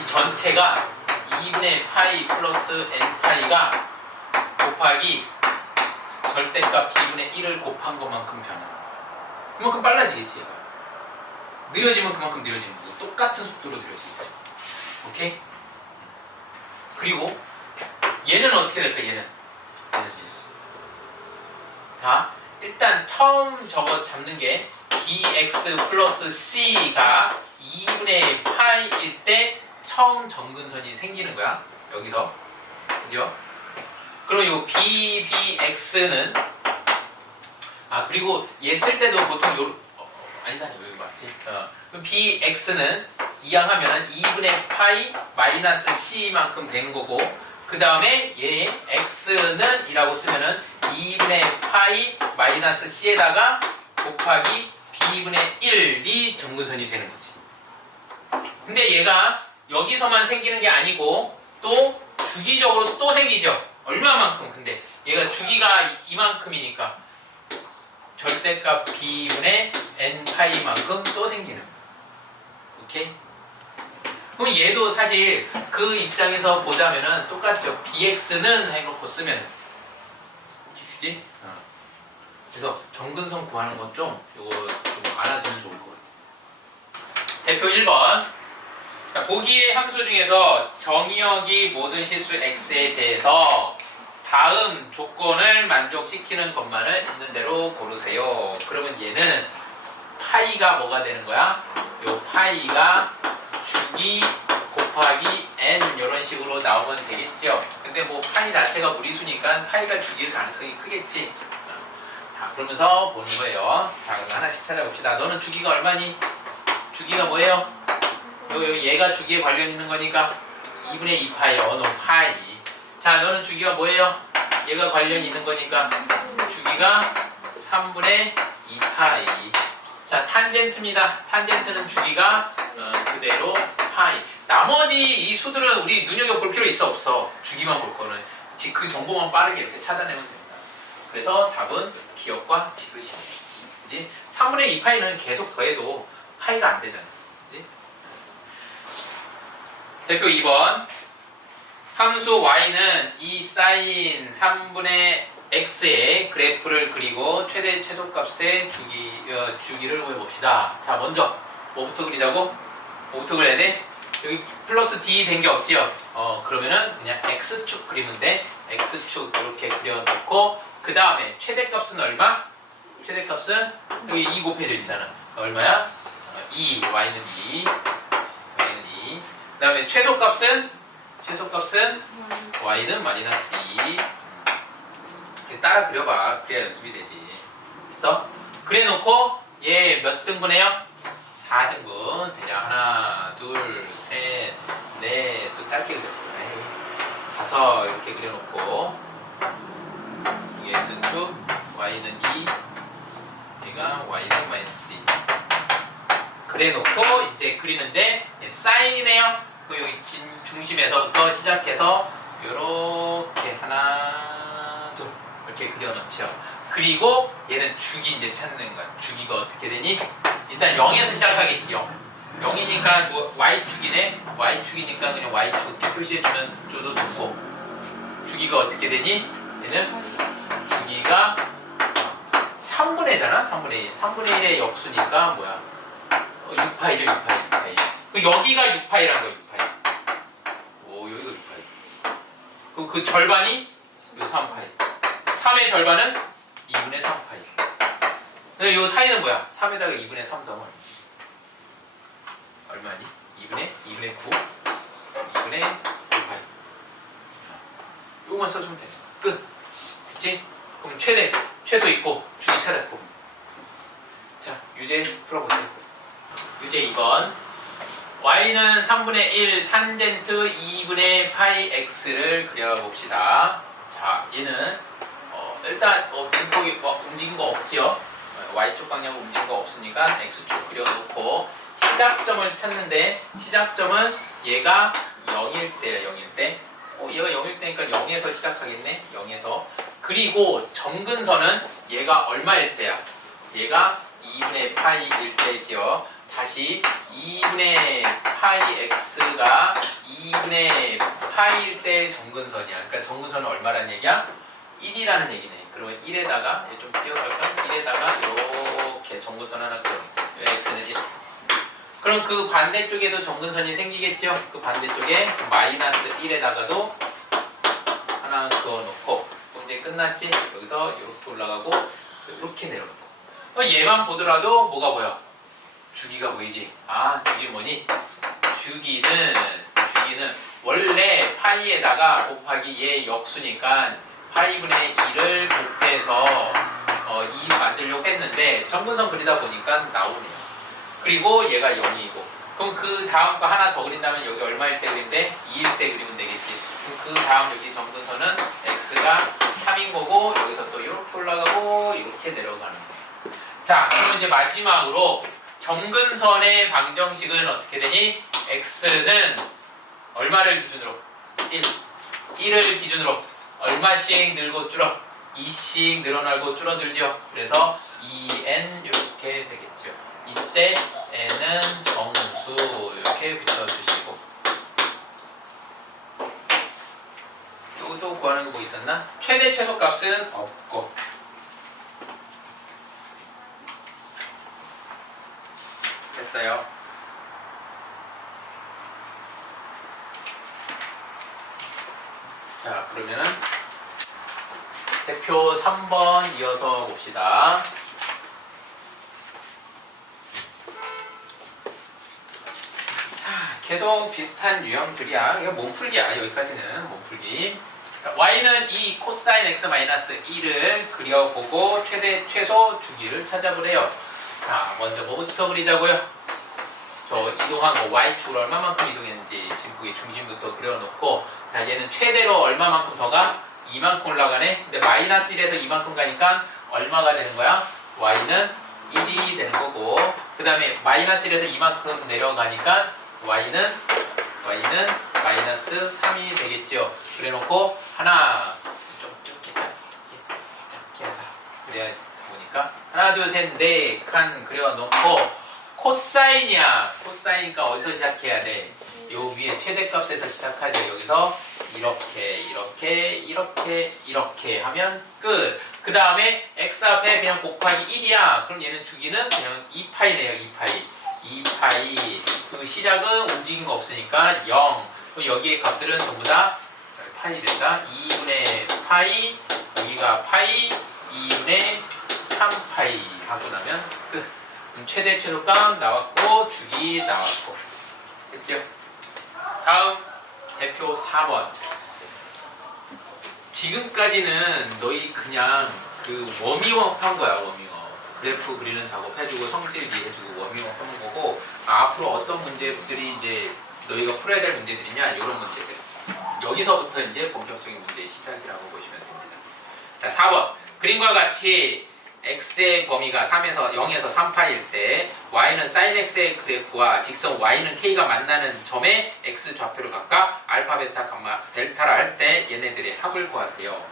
이 전체가 2분의 파이 플러스 n 파이가 곱하기 절대값 b분의 1을 곱한 것만큼 변화. 그만큼 빨라지겠지. 얘가. 느려지면 그만큼 느려지는 거고 똑같은 속도로 느려지겠죠. 오케이? 그리고 얘는 어떻게 될까? 얘는. 자, 일단 처음 저거 잡는 게 bx 플러스 c가 2분의 파이일 때 처음 정근선이 생기는 거야. 여기서. 그죠? 그럼 요 bbx는 그리고 얘 쓸 때도 보통 요 아니다 여기 맞지? 그럼 bx는 이항하면은 2분의 파이 마이너스 c만큼 되는 거고 그 다음에 얘 x는 이라고 쓰면은 2분의 파이 마이너스 c에다가 곱하기 b분의 1이 정근선이 되는 거지. 근데 얘가 여기서만 생기는 게 아니고 또 주기적으로 또 생기죠. 얼마만큼? 근데 얘가 주기가 이만큼이니까 절대값 b분의 n 파이만큼 또 생기는 거야. 오케이? 그럼 얘도 사실 그 입장에서 보자면은 똑같죠. bx는 해놓고 쓰면 그치? 그래서 정근선 구하는 것 좀 요거 좀 알아두면 좋을 것 같아요. 대표 1번. 자, 보기의 함수 중에서 정의역이 모든 실수 x에 대해서 다음 조건을 만족시키는 것만을 있는 대로 고르세요. 그러면 얘는 파이가 뭐가 되는 거야? 요 파이가 주기 곱하기 n 이런 식으로 나오면 되겠죠. 근데 뭐 파이 자체가 무리수니까 파이가 주기일 가능성이 크겠지. 자, 그러면서 보는 거예요. 자, 그럼 하나씩 찾아봅시다. 너는 주기가 얼마니? 주기가 뭐예요? 얘가 주기에 관련 있는 거니까 2분의 2파이 어느 파이. 자, 너는 주기가 뭐예요? 얘가 관련 있는 거니까 주기가 3분의 2파이. 자, 탄젠트입니다. 탄젠트는 주기가 그대로 파이. 나머지 이 수들은 우리 눈여겨볼 필요 있어 없어? 주기만 볼 거는 그 정보만 빠르게 이렇게 찾아내면 됩니다. 그래서 답은 기억과 디귿이. 그지? 3분의 2파이는 계속 더해도 파이가 안 되잖아. 그지? 대표 2번. 함수 y는 이 사인 3분의 x의 그래프를 그리고 최대 최소값의 주기를 구해봅시다. 자, 먼저 뭐부터 그리자고? 뭐부터 그려야 돼? 여기 플러스 d 된 게 없지요? 그러면은 그냥 x축 그리면 돼. x축 이렇게 그려놓고 그 다음에 최대값은 얼마? 최대값은 여기 2 곱해져 있잖아. 얼마야? 2, y는 2, y는 2. 그 다음에 최소값은 y는 마이너스 2. 따라 그려봐. 그래야 연습이 되지. 됐어? 그래놓고 얘 몇 등분해요? 4등분. 되냐? 하나, 둘, 셋, 넷. 또 짧게 그렸어. 5 이렇게 그려놓고 이게 x축, y는 2, 얘가 y는 마이너스 2. 그래놓고 이제 그리는데 사인이네요. 그 여기 중심에서부터 시작해서 요렇게 하나, 둘 이렇게 그려놓죠. 그리고 얘는 주기 이제 찾는 거야. 주기가 어떻게 되니? 일단 0에서 시작하겠지. 0이니까 뭐 y축이네. y축이니까 그냥 y축 표시해주면 줘도 좋고. 주기가 어떻게 되니? 얘는 주기가 3분의잖아. 3분의 1. 3분의 1의 역수니까 뭐야? 6파이죠. 6파이. 여기가 6파이라는 거야. 6파이. 오, 여기가 6파이. 그 절반이 요 3파이. 3의 절반은 2분의 3파이. 근데 요 사이는 뭐야? 3에다가 2분의 3 더하면 얼마니? 2분의 9 2분의 9파이 요거만 써주면 돼. 끝. 됐지? 그럼 최소 있고 주기 찾았고. 자, 유제 풀어보세요. 유제 2번. y는 3분의 1 탄젠트 2분의 파이 x를 그려봅시다. 자, 얘는 일단 분폭이 움직인 거 없지요? y축 방향으로 움직인 거 없으니까 x축 그려놓고 시작점을 찾는데 시작점은 얘가 0일 때야. 0일 때. 얘가 0일 때니까 0에서 시작하겠네. 0에서. 그리고 정근선은 얘가 얼마일 때야? 얘가 2분의 파이일 때지요. 다시 2분의 파이 x가 2분의 파이일 때 정근선이야. 그러니까 정근선은 얼마라는 얘기야? 1이라는 얘기네. 그러면 1에다가 좀 띄워갈까? 1에다가 이렇게 정근선 하나 그려. x는 1. 그럼 그 반대쪽에도 정근선이 생기겠죠? 그 반대쪽에 마이너스 1에다가도 하나 그어놓고 이제 끝났지? 여기서 이렇게 올라가고 이렇게 내려놓고 얘만 보더라도 뭐가 보여? 주기가 보이지? 아, 주기 뭐니? 주기는 원래 파이에다가 곱하기 얘 역수니까 파이분의 1을 곱해서 2 만들려고 했는데 정근선 그리다 보니까 나오네요. 그리고 얘가 0이고 그럼 그 다음 거 하나 더 그린다면 여기 얼마일 때 그린데? 2일 때 그리면 되겠지. 그 다음 여기 정근선은 x가 3인 거고 여기서 또 이렇게 올라가고 이렇게 내려가는 거. 자, 그럼 이제 마지막으로 정근선의 방정식은 어떻게 되니? x는 얼마를 기준으로? 1을 기준으로 얼마씩 늘고 줄어? 2씩 늘어나고 줄어들죠. 그래서 2n 이렇게 되겠죠. 이때 n은 정수 이렇게 붙여주시고 또 구하는 거 뭐 있었나? 최대 최소값은 없고 됐어요. 자, 그러면은 대표 3번 이어서 봅시다. 자, 계속 비슷한 유형들이야. 이거 몸풀기야. 여기까지는 몸풀기. 자, y는 2 코사인 x 마이너스 1을 그려보고 최소 주기를 찾아보래요. 자, 먼저 뭐부터 그리자고요? 저 이동한 거 y축으로 얼마만큼 이동했는지 지금 거기 중심부터 그려놓고 자, 얘는 최대로 얼마만큼 더 가? 2만큼 올라가네. 근데 마이너스 1에서 2만큼 가니까 얼마가 되는 거야? y는 1이 되는 거고 그 다음에 마이너스 1에서 2만큼 내려가니까 y는 마이너스 3이 되겠죠. 그래놓고 하나 좀 작게 하자. 그래야 보니까 하나 둘 셋 넷 칸 그려놓고 코사인이야. 코사인이니까 어디서 시작해야 돼? 요 위에 최대값에서 시작하죠. 여기서 이렇게 하면 끝. 그 다음에 x 앞에 그냥 곱하기 1이야. 그럼 얘는 주기는 그냥 2파이네요. 2파이. 그 시작은 움직인 거 없으니까 0. 그럼 여기에 값들은 전부 다 파이 된다. 2분의 파이, 여기가 파이, 2분의 3파이 하고 나면 끝. 최대 최소값 나왔고 주기 나왔고 됐죠? 다음 대표 4번. 지금까지는 너희 그냥 그 워밍업 한 거야. 워밍업 그래프 그리는 작업 해주고 성질기 해주고 워밍업 하는 거고 앞으로 어떤 문제들이 이제 너희가 풀어야 될 문제들이냐 이런 문제들 여기서부터 이제 본격적인 문제의 시작이라고 보시면 됩니다. 자, 4번 그림과 같이 x의 범위가 0에서 3파일 때 y는 sin x의 그래프와 직선 y는 k가 만나는 점에 x 좌표를 각각 알파, 베타, 감마, 델타라 할 때 얘네들의 합을 구하세요.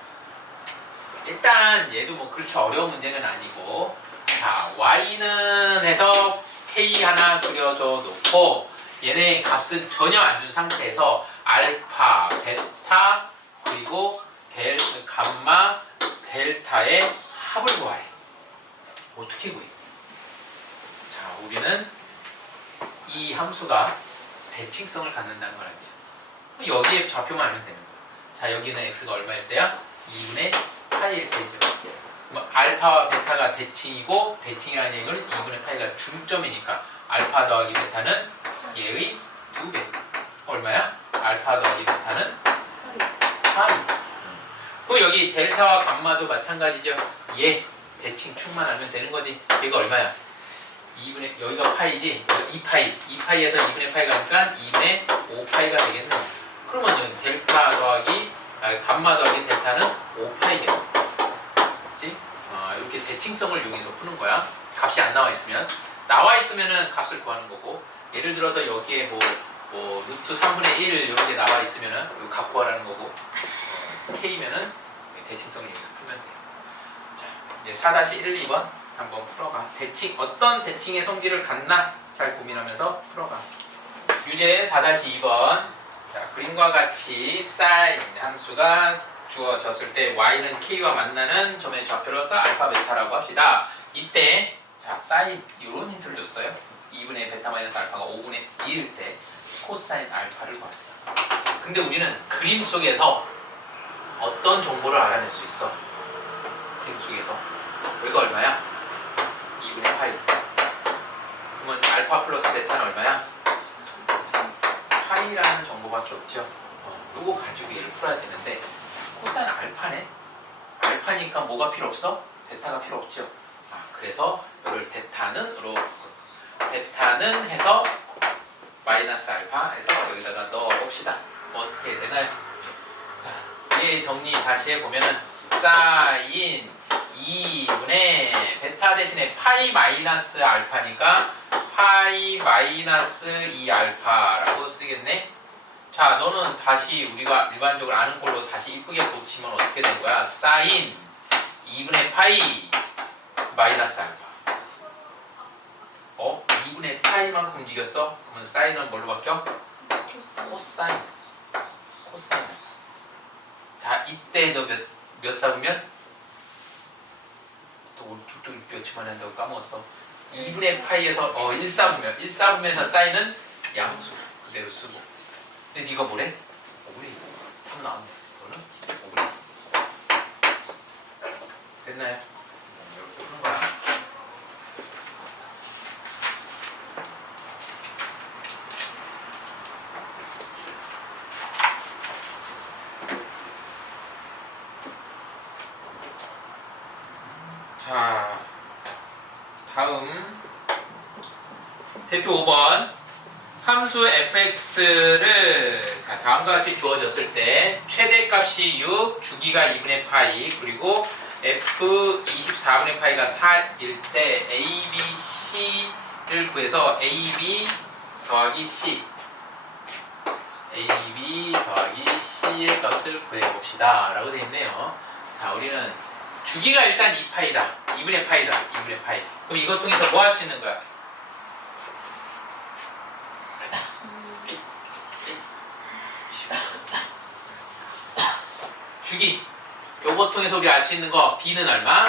일단 얘도 뭐 그렇게 어려운 문제는 아니고 자, y는 해서 k 하나 그려줘 놓고 얘네 값은 전혀 안 준 상태에서 알파, 베타 그리고 감마, 델타의 합을 구하래. 어떻게 구해? 자, 우리는 이 함수가 대칭성을 갖는다는 걸 알죠. 여기에 좌표만 알면 되는 거야. 자, 여기는 x가 얼마일 때야? 2분의 파이일 때죠. 그럼 알파와 베타가 대칭이고 대칭이라는 얘기는 2분의 파이가 중점이니까 알파 더하기 베타는 얘의 2배. 얼마야? 알파 더하기 베타는 파이. 그럼 여기 델타와 감마도 마찬가지죠. 얘 대칭 축만 알면 되는 거지. 얘가 얼마야? 2분의 여기가 파이지. 2파이. 2파이에서 2분의 파이가 가니까 2분의 5파이가 되겠네. 그러면 델타 더하기 감마 더하기 델타는 5파이겠네. 그렇지? 이렇게 대칭성을 이용해서 푸는 거야. 값이 안 나와 있으면. 나와 있으면은 값을 구하는 거고. 예를 들어서 여기에 뭐 루트 3분의 1 이런 게 나와 있으면은 값 구하라는 거고. K면은 대칭성을 이용해서 풀면 돼. 자, 이제 4-1, 2번 한번 풀어가. 대칭, 어떤 대칭의 성질을 갖나 잘 고민하면서 풀어가. 유제 4-2번. 자, 그림과 같이 사인 함수가 주어졌을 때 y는 k와 만나는 점의 좌표를 알파 베타라고 합시다. 이때 자 사인 이런 힌트를 줬어요. 2분의 베타 마이너스 알파가 5분의 2일 때 코사인 알파를 구하세요. 근데 우리는 그림 속에서 어떤 정보를 알아낼 수 있어? 그림 속에서 여기가 얼마야? 2분의 파이. 그러면 알파 플러스 베타는 얼마야? 파이라는 정보밖에 없죠. 이거 가지고 얘를 풀어야 되는데 코사인 알파네? 알파니까 뭐가 필요 없어? 베타가 필요 없죠. 그래서 이걸 베타는 해서 마이너스 알파 해서 여기다가 넣어봅시다. 어떻게 되나요? 얘 정리 다시 해보면은 사인 2분의 베타 대신에 파이 마이너스 알파니까 파이 마이너스 2알파라고 쓰겠네. 자, 너는 다시 우리가 일반적으로 아는 걸로 다시 이쁘게 고치면 어떻게 된 거야? 사인 2분의 파이 마이너스 알파. 2분의 파이만큼 움직였어? 그러면 사인은 뭘로 바뀌어? 코사인. 코사인. 자, 이때 너 몇 사분면? 또 몇치만 한다고 까먹었어. 2분의 파이에서 1사분면. 1사분면에서 사인은 양수. 그대로 쓰고. 근데 네가 뭐래? 5분의 2. 답 나왔네. 이거는 5분의 2. 됐나요? 이렇게 푸는 거야. 자, 다음 대표 5번 함수 fx를 다음과 같이 주어졌을 때 최대값이 6, 주기가 2분의 파이, 그리고 f 24분의 파이가 4일 때 a, b, c를 구해서 a, b 더하기 c a, b 더하기 c의 값을 구해봅시다 라고 되어 있네요. 자, 우리는 주기가 일단 2파이다. 2분의 파이다. 2분의 파이. 그럼 이것 통해서 뭐 할 수 있는 거야? 주기. 요것 통해서 우리 알 수 있는 거 b는 얼마?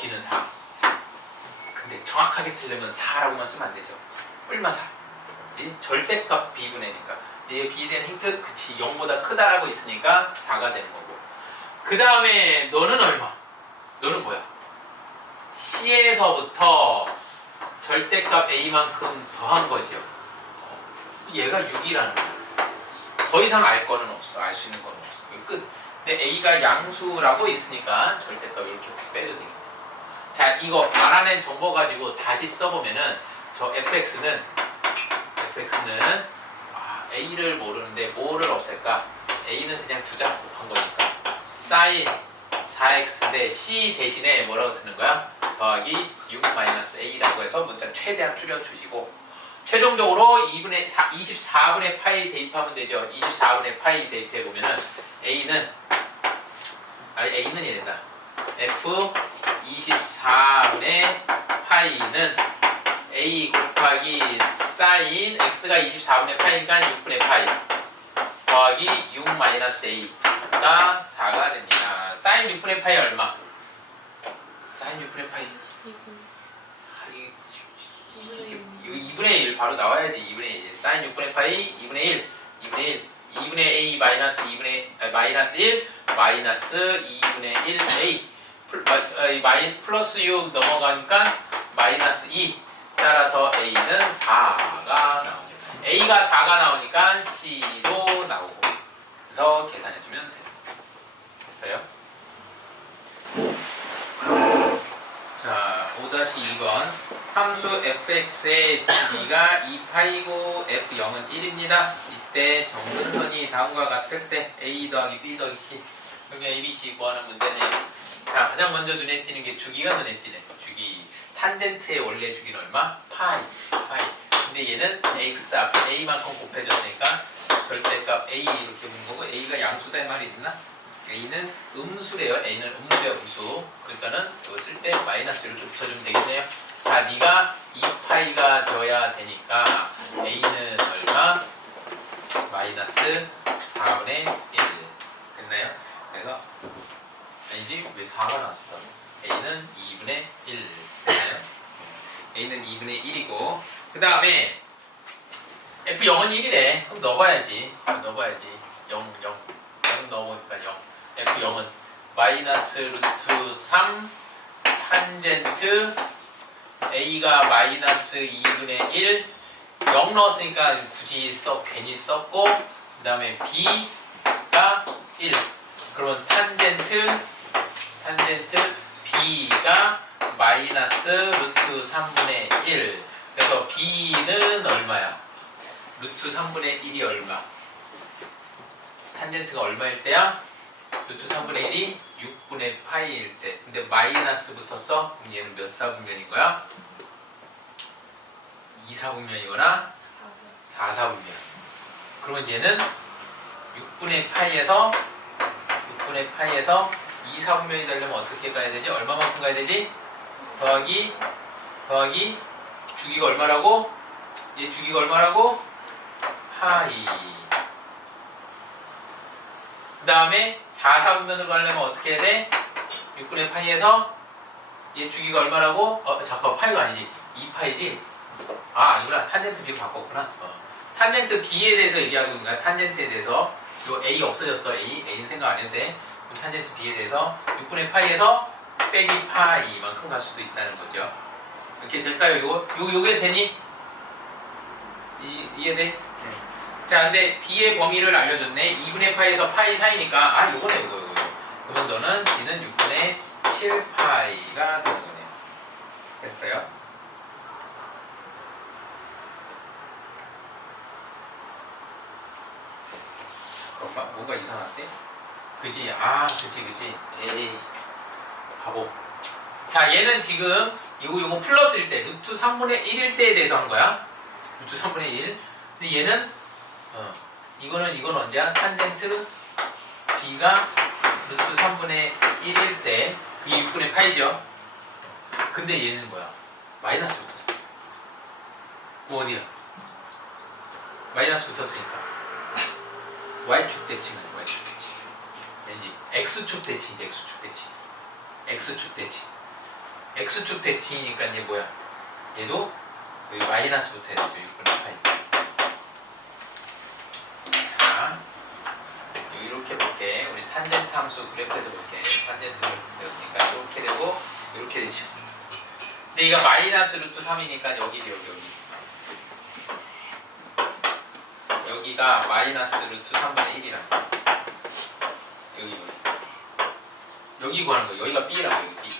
b는 4. 근데 정확하게 쓰려면 4라고만 쓰면 안 되죠. 얼마 4? 절대값 b분의니까. 이게 b에 대한 힌트, 그치, 0보다 크다라고 있으니까 4가 되는 거고. 그 다음에 너는 얼마? 너는 뭐야? C에서부터 절대값 A만큼 더한 거죠. 얘가 6이라는 거야. 더 이상 알 거는 없어. 알 수 있는 거는 없어. 끝. 근데 A가 양수라고 있으니까 절대값 이렇게 빼도 되겠네. 자, 이거 알아낸 정보 가지고 다시 써보면은 저 fx는 A를 모르는데 뭐를 없앨까? A는 그냥 주자 곱한 거니까 사인 4x 대 c 대신에 뭐라고 쓰는 거야? 더하기 6-a라고 해서 문자 최대한 줄여주시고 최종적으로 24분의 파이 대입하면 되죠. 24분의 파이 대입해보면은 A는 이랬다. F 24분의 파이는 A 곱하기 사인 X가 24분의 파이니까 6분의 파이 더하기 6-A가 4가 됩니다. 사인 6분의 파이 얼마? 사인 6분의 파이 2분의 1 바로 나와야지. 2분의 1 사인 6분의 파이 2분의 1 2분의 A 마이너스 2분의 마이너스 1 마이너스 2분의 1 A 플러스 6 넘어가니까 마이너스 2. 따라서 A는 4가 나오죠. A가 4가 나오니까 C도 나오고. 그래서 계산해주면 돼요. 됐어요? 자, 5-2번. 함수 fx의 주기가 2파이고 f0은 1입니다. 이때 정근선이 다음과 같을 때 a 더하기 b 더하기 c. 여기 a, b, c 구하는 문제네요. 자, 가장 먼저 눈에 띄는 게 주기가 눈에 띄네. 주기. 탄젠트의 원래 주기는 얼마? 파이. 근데 얘는 x 앞에 a만큼 곱해졌으니까 절대값 a 이렇게 본 거고 a가 양수다 이 말이 있나? a는 음수래요. a는 음수야 음수. 그러니까는 이거 쓸 때 마이너스 이렇게 붙여주면 되겠네요. 자, 네가 2파이가 되어야 되니까 a는 얼마? 마이너스 4분의 1 됐나요? 그래서 아니지 왜 4가 나왔어? a는 2분의 1 됐나요? a는 2분의 1이고 그 다음에 f0은 1이래. 그럼 넣어봐야지. 0 넣어보니까 0. f0은 마이너스 루트 3 탄젠트 a가 마이너스 2분의 1 0 넣었으니까 굳이 괜히 썼고 그 다음에 b가 1 그러면 탄젠트 b가 마이너스 루트 3분의 1 그래서 b는 얼마야? 루트 3분의 1이 얼마? 탄젠트가 얼마일 때야? 루트 3분의 1이 6분의 파이일 때. 근데 마이너스 붙었어? 그럼 얘는 몇 사분면인 거야? 2사분면이거나 4사분면. 그러면 얘는 6분의 파이에서 2사분면이 되려면 어떻게 가야 되지? 얼마만큼 가야 되지? 더하기 주기가 얼마라고? 얘 주기가 얼마라고? 파이. 그 다음에 4사분면으로 가려면 어떻게 해야 돼? 6분의 파이에서 얘 주기가 얼마라고? 잠깐 파이가 아니지 2파이지? 아 이거랑 탄젠트 B로 바꿨구나. 탄젠트 B에 대해서 얘기하고 있는 거야. 탄젠트에 대해서 요 A 없어졌어. A는 생각 안 해도 돼. 탄젠트 B에 대해서 6분의 파이에서 빼기 파이만큼 갈 수도 있다는 거죠. 이렇게 될까요? 요게 되니? 이해돼? 네. 자 근데 B의 범위를 알려줬네. 2분의 파이에서 파이 사이니까 요거네 요거. 그러면 너는 B는 6분의 7파이가 되는 거네요. 됐어요? 뭔가 이상한데? 그치? 그치. 에이 바보. 자 얘는 지금 요거 플러스일 때 루트 3분의 1일 때에 대해서 한 거야. 루트 3분의 1. 근데 얘는 이건 언제야? 탄젠트 B가 루트 3분의 1일 때 그게 6분의 파이죠. 근데 얘는 뭐야? 마이너스 붙었어. 뭐 어디야? 마이너스 붙었으니까 Y축 대칭 아니야 Y축 대칭. 왠지 X축 대칭이지 X축 대칭. X축 대칭이니까 얘 뭐야? 얘도 여기 마이너스 붙어야 되죠. 6분의 파이. 자 이렇게 볼게. 우리 탄젠트 함수 그래프에서 볼게. 탄젠트를 쓰였으니까 이렇게 되고 이렇게 되죠. 근데 이거 마이너스 루트 3이니까 여기지 여기. 여기가 마이너스 루트 3분의 1이라. 여기 구하는 거. 여기가 B라고 여기 B.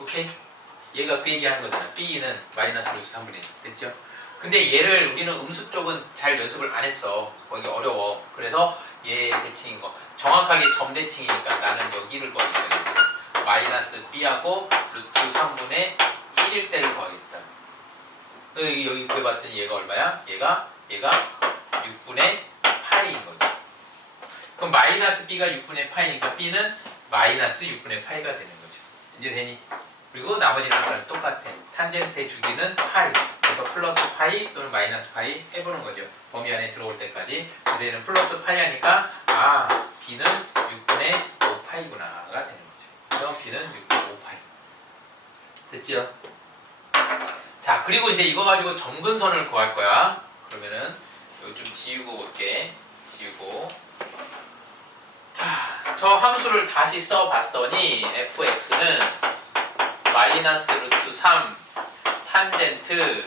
오케이? 얘가 그 얘기하는 거잖아. B는 마이너스 루트 3분의 1. 됐죠? 근데 얘를 우리는 음수 쪽은 잘 연습을 안 했어. 거기 어려워. 그래서 얘 대칭인 거. 정확하게 점 대칭이니까 나는 여기를 구하겠다. 마이너스 B하고 루트 3분의 1일 때를 구하겠다. 여기 구해봤더니 얘가 얼마야? 얘가 6분의 파이인 거죠. 그럼 마이너스 B가 6분의 파이니까 B는 마이너스 6분의 파이가 되는 거죠. 이제 되니? 그리고 나머지는 아까랑 똑같아. 탄젠트의 주기는 파이. 그래서 플러스 파이 또는 마이너스 파이 해보는 거죠. 범위 안에 들어올 때까지. 그래서 얘는 플러스 파이 하니까 B는 6분의 5파이구나가 되는 거죠. 그래서 B는 6분의 5파이. 됐죠? 자 그리고 이제 이거 가지고 점근선을 구할 거야. 그러면은 이거 좀 지우고 볼게. 자 저 함수를 다시 써봤더니 fx는 마이너스 루트 3 탄젠트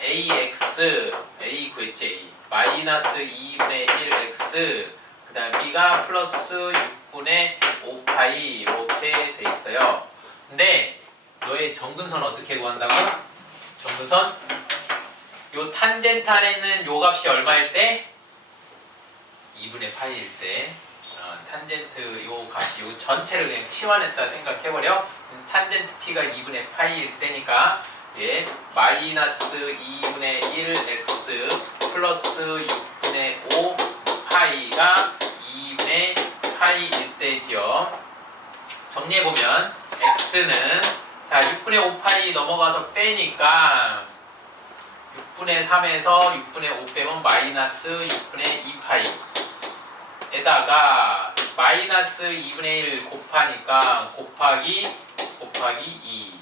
ax a 구했지 a 마이너스 2분의 1x 그 다음 b가 플러스 6분의 5파이 이렇게 돼 있어요. 근데 너의 정근선 어떻게 구한다고? 정근선 요 탄젠트 안에 있는 요 값이 얼마일 때? 2분의 파이일 때 탄젠트 요 값이 요 전체를 그냥 치환했다 생각해버려. 탄젠트 t가 2분의 파이일 때니까 예, 마이너스 2분의 1x 플러스 6분의 5 파이가 2분의 파이일 때지요. 정리해보면 x는 자 6분의 5 파이 넘어가서 빼니까 6분의 3에서 6분의 5 빼면 마이너스 6분의 2 파이 에다가 마이너스 2분의 1 곱하니까 곱하기 2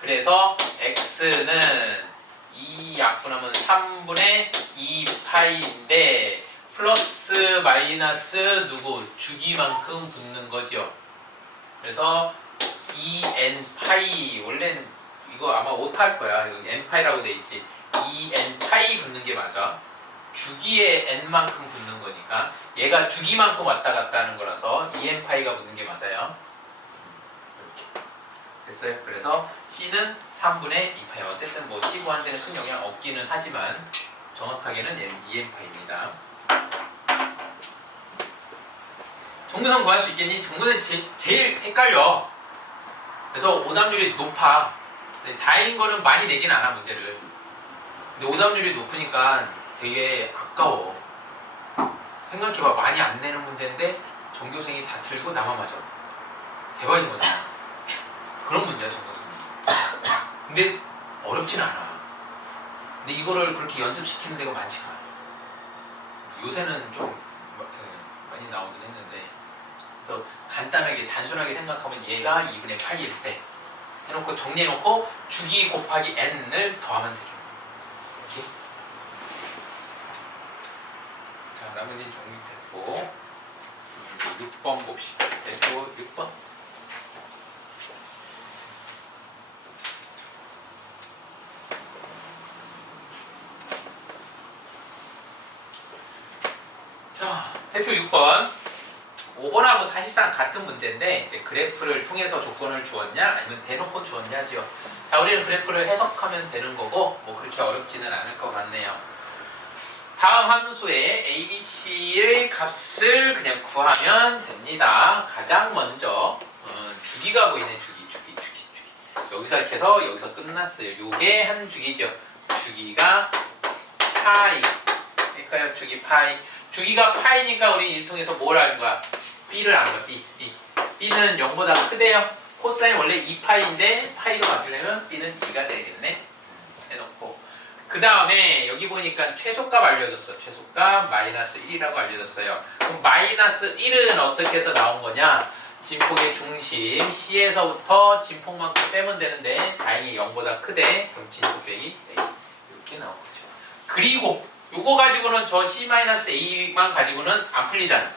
그래서 x는 2 약분하면 3분의 2 파이인데 플러스 마이너스 누구 주기만큼 붙는 거죠. 그래서 2n 파이 원래는 이거 아마 오타 할 거야. 여기 n 파이라고 돼 있지. 2n 파이 붙는 게 맞아. 주기에 n만큼 붙는 거니까 얘가 주기만큼 왔다 갔다 하는 거라서 2n 파이가 붙는 게 맞아요. 이렇게 됐어요. 그래서 c는 3분의 2파이. 어쨌든 뭐 c 구하는 데는 큰 영향 없기는 하지만 정확하게는 2n 파이입니다. 정근선 구할 수 있겠니? 정근선 제일 헷갈려. 그래서 오답률이 높아. 다행인 거는 많이 내진 않아 문제를. 근데 오답률이 높으니까 되게 아까워. 생각해봐. 많이 안 내는 문제인데 전교생이 다 틀리고 나만 맞아. 대박인 거잖아. 그런 문제야 전교생이. 근데 어렵진 않아. 근데 이거를 그렇게 연습시키는 데가 많지가 않아. 요새는 좀 많이 나오긴 했는데 그래서 간단하게 단순하게 생각하면 얘가 2분의 8일 때 해놓고 정리해놓고 주기 곱하기 n을 더하면 되죠. 이렇게. 자, 나머지는 정리됐고 6번 봅시다. 대표 6번. 자, 대표 6번. 5번하고 사실상 같은 문제인데 이제 그래프를 통해서 조건을 주었냐 아니면 대놓고 주었냐지요. 자, 우리는 그래프를 해석하면 되는 거고 뭐 그렇게 어렵지는 않을 것 같네요. 다음 함수의 a, b, c의 값을 그냥 구하면 됩니다. 가장 먼저 주기가 보이네. 주기. 여기서 이렇게 해서 여기서 끝났어요. 요게 한 주기죠. 주기가 파이. 그러니까요. 주기 파이. 주기가 파이니까 우리 일통에서 뭘 아는 거야? b를 아는 거야. b는 0보다 크대요. 코사인 원래 2파이인데 파이로 바꾸려면 b는 2가 되겠네. 해놓고 그 다음에 여기 보니까 최소값 알려줬어. 최소값 마이너스 1이라고 알려줬어요. 그럼 마이너스 1은 어떻게 해서 나온 거냐? 진폭의 중심 C에서부터 진폭만큼 빼면 되는데 다행히 0보다 크대. 그럼 진폭 빼기 A 이렇게 나온 거죠. 그리고 요거 가지고는 저 C-A만 가지고는 안 풀리잖아.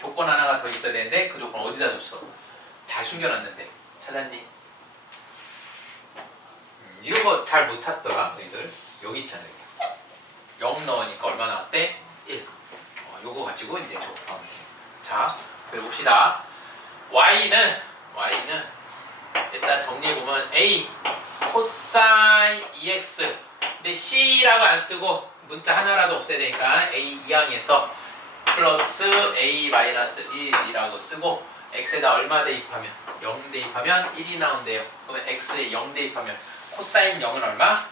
조건 하나가 더 있어야 되는데 그 조건 어디다 줬어? 잘 숨겨놨는데 찾았니? 이런 거 잘 못 찾더라 너희들. 여기 있잖아. 0 넣으니까 얼마 나왔대? 1. 요거 가지고 이제 조건. 자, 그래 봅시다. Y는 일단 정리해보면 A 코사인 EX 근데 C라고 안 쓰고 문자 하나라도 없애야 되니까 A 이항에서 플러스 A 마이너스 1이라고 쓰고 X에다 얼마 대입하면 0 대입하면 1이 나온대요. 그러면 X에 0 대입하면 코사인 0은 얼마?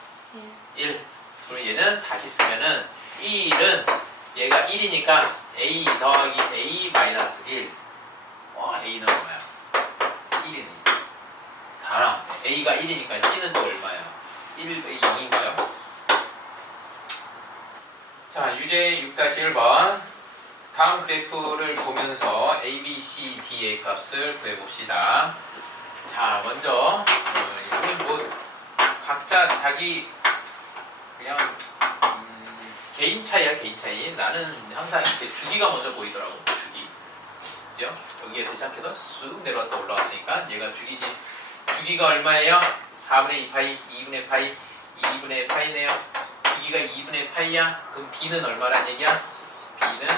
1. 그럼 얘는 다시 쓰면은 1은 얘가 1이니까 A 더하기 A 마이너스 1. 와, A는 얼마야? 1이네. 다 나왔네. A가 1이니까 C는 또 얼마야? 1의 0인가요? 자, 유제 6-1번. 다음 그래프를 보면서 A, B, C, D의 값을 구해봅시다. 자, 먼저 이건 뭐 각자 자기 그냥 개인 차이야, 개인 차이. 나는 항상 이렇게 주기가 먼저 보이더라고. 주기. 있죠. 여기에서 시작해서 쑥 내려왔다 올라왔으니까 얘가 주기지. 주기가 얼마예요? 4분의 2 파이, 2분의 파이, 2분의 파이네요. 주기가 2분의 파이야. 그럼 b는 얼마란 얘기야? b는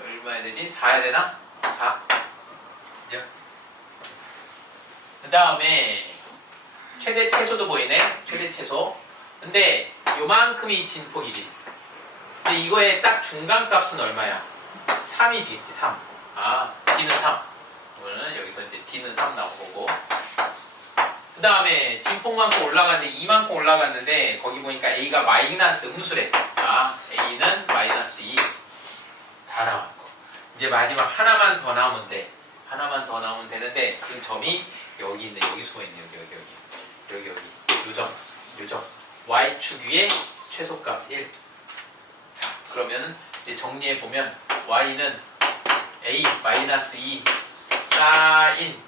얼마야 되지? 4야 되나? 4. 그 다음에 최대 최소도 보이네. 최대 최소. 근데 요만큼이 진폭이지. 근데 이거의 딱 중간 값은 얼마야? 3이지. 3. 아, d는 3. 그러면 여기서 이제 d는 3 나온 거고. 그 다음에 진폭만큼 올라갔는데 2만큼 올라갔는데 거기 보니까 a가 마이너스 음수래. 아, a는 마이너스 2. 다 나왔고. 이제 마지막 하나만 더 나오면 돼. 하나만 더 나오면 되는데 그 점이 여기 있네. 여기 숨어있네. 여기. 요점. y축 위에 최소값 1. 자, 그러면은 이제 정리해 보면 y는 a 마이너스 2 사인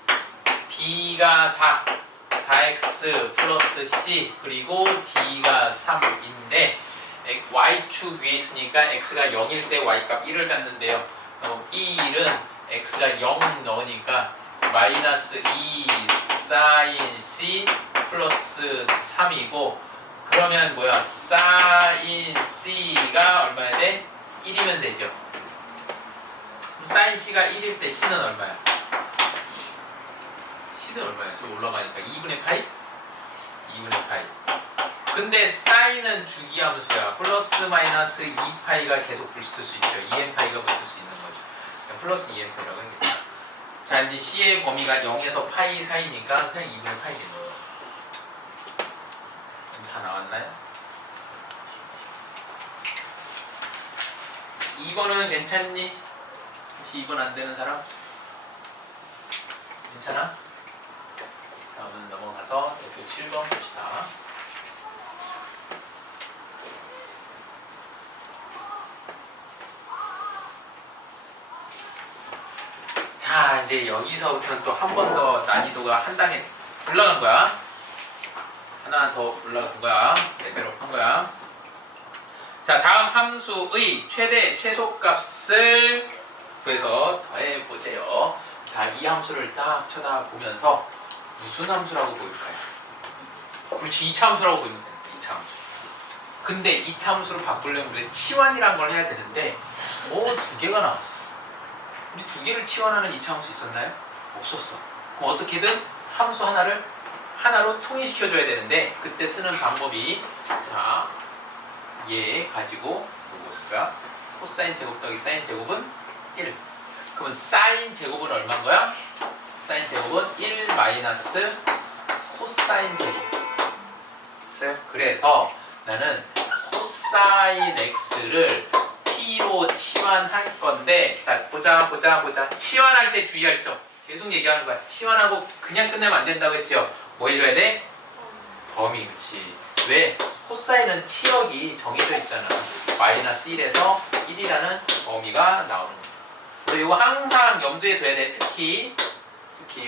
b가 4x 플러스 c 그리고 d가 3인데 y축 위에 있으니까 x가 0일 때 y값 1을 갖는데요. 이 1은 x가 0 넣으니까 마이너스 2 사인 c 플러스 3이고 그러면 뭐야? 사인 c가 얼마야 돼? 1이면 되죠. 사인 c가 1일 때 c는 얼마야? c는 얼마야? 좀 올라가니까 2분의 파이? 2분의 파이. 근데 사인은 주기함수야. 플러스 마이너스 2파이가 계속 쓸 수 있죠. 2n파이가 붙을 수 있는 거죠. 그러니까 플러스 2n파이라고 하겠다. 자, 이제 c의 범위가 0에서 파이 사이니까 그냥 2분의 파이 되는 거예요. 다 나왔나요? 2번은 괜찮니? 혹시 2번 안 되는 사람? 괜찮아? 다음은 넘어가서 대표 7번 봅시다. 자, 이제 여기서부터는 또 한 번 더 난이도가 한 단계 올라간 거야. 하나 더 올라간 거야. 레벨업 한 거야. 자, 다음 함수의 최대 최소값을 구해서 더해보세요. 자, 이 함수를 딱 쳐다보면서 무슨 함수라고 보일까요? 그렇지, 2차 함수라고 보이면 됩니다. 2차 함수. 근데 2차 함수로 바꾸려면 우리가 치환이란 걸 해야 되는데 두 개가 나왔어. 우리 두 개를 치환하는 2차 함수 있었나요? 없었어. 그럼 어떻게든 함수 하나로 통일시켜줘야 되는데 그때 쓰는 방법이 자, 얘 가지고 뭐고 있을까? 코사인 제곱 더하기 사인 제곱은 1. 그러면 사인 제곱은 얼마인 거야? 사인 제곱은 1 마이너스 코사인 제곱. 그래서 나는 코사인 x를 t로 치환할 건데 자, 보자. 치환할 때 주의할 점. 계속 얘기하는 거야. 치환하고 그냥 끝내면 안 된다고 했죠? 뭐 해줘야 돼? 범위. 그렇지. 왜? 코사인은 치역이 정해져 있잖아. 마이너스 1에서 1이라는 범위가 나오는 거야. 그래서 이거 항상 염두에 둬야 돼. 특히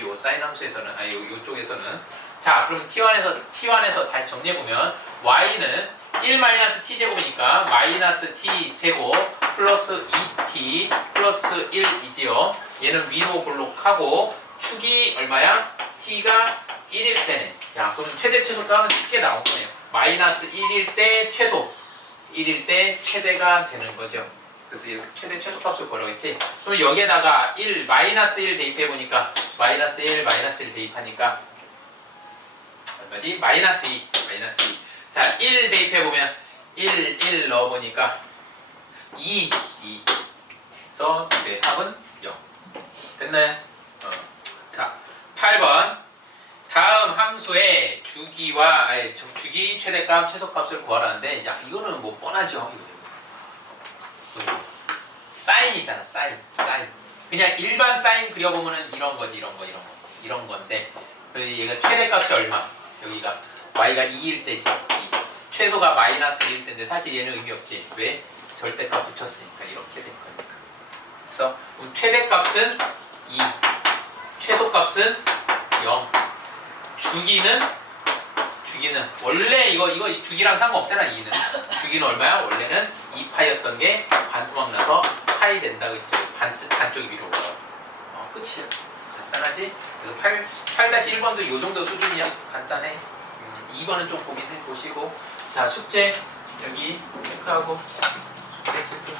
요 사인 함수에서는 요쪽에서는 자, 그럼 치환해서 다시 정리해보면 y는 1 마이너스 t 제곱이니까 마이너스 t 제곱 플러스 2t 플러스 1이지요. 얘는 위로 볼록하고 축이 얼마야? t가 1일 때네. 자, 그럼 최대 최소값은 쉽게 나온 거네요. 마이너스 1일 때 최소, 1일 때 최대가 되는 거죠. 그래서 이 최대 최소값을 구하라고 했지. 그럼 여기에다가 1, 마이너스 1 대입해보니까 마이너스 1 대입하니까 얼마지? 마이너스 2. 자, 1 대입해보면 1 넣어보니까 2. 그래서 네, 답은 0. 됐나요? 자, 8번. 다음 함수의 주기 최대값 최소값을 구하라는데 야, 이거는 뭐 뻔하죠. 사인이잖아. 사인. 그냥 일반 사인 그려보면은 이런 건데 얘가 최대값이 얼마? 여기가 y가 2일 때지. 최소가 마이너스 1일 때인데 사실 얘는 의미 없지. 왜? 절대값 붙였으니까 이렇게 된 거니까. 그래서 최대값은 2, 최소값은 0. 주기는 원래 이거 주기랑 상관없잖아. 2는 주기는 얼마야? 원래는 2파이였던 게 반토막 나서 파이 된다고 했죠. 반쪽이 위로 올라가서. 끝이야. 간단하지? 그래서 8-1번도 이 정도 수준이야. 간단해. 2번은 좀 고민해 보시고. 자, 숙제 여기 체크하고 숙제 체크.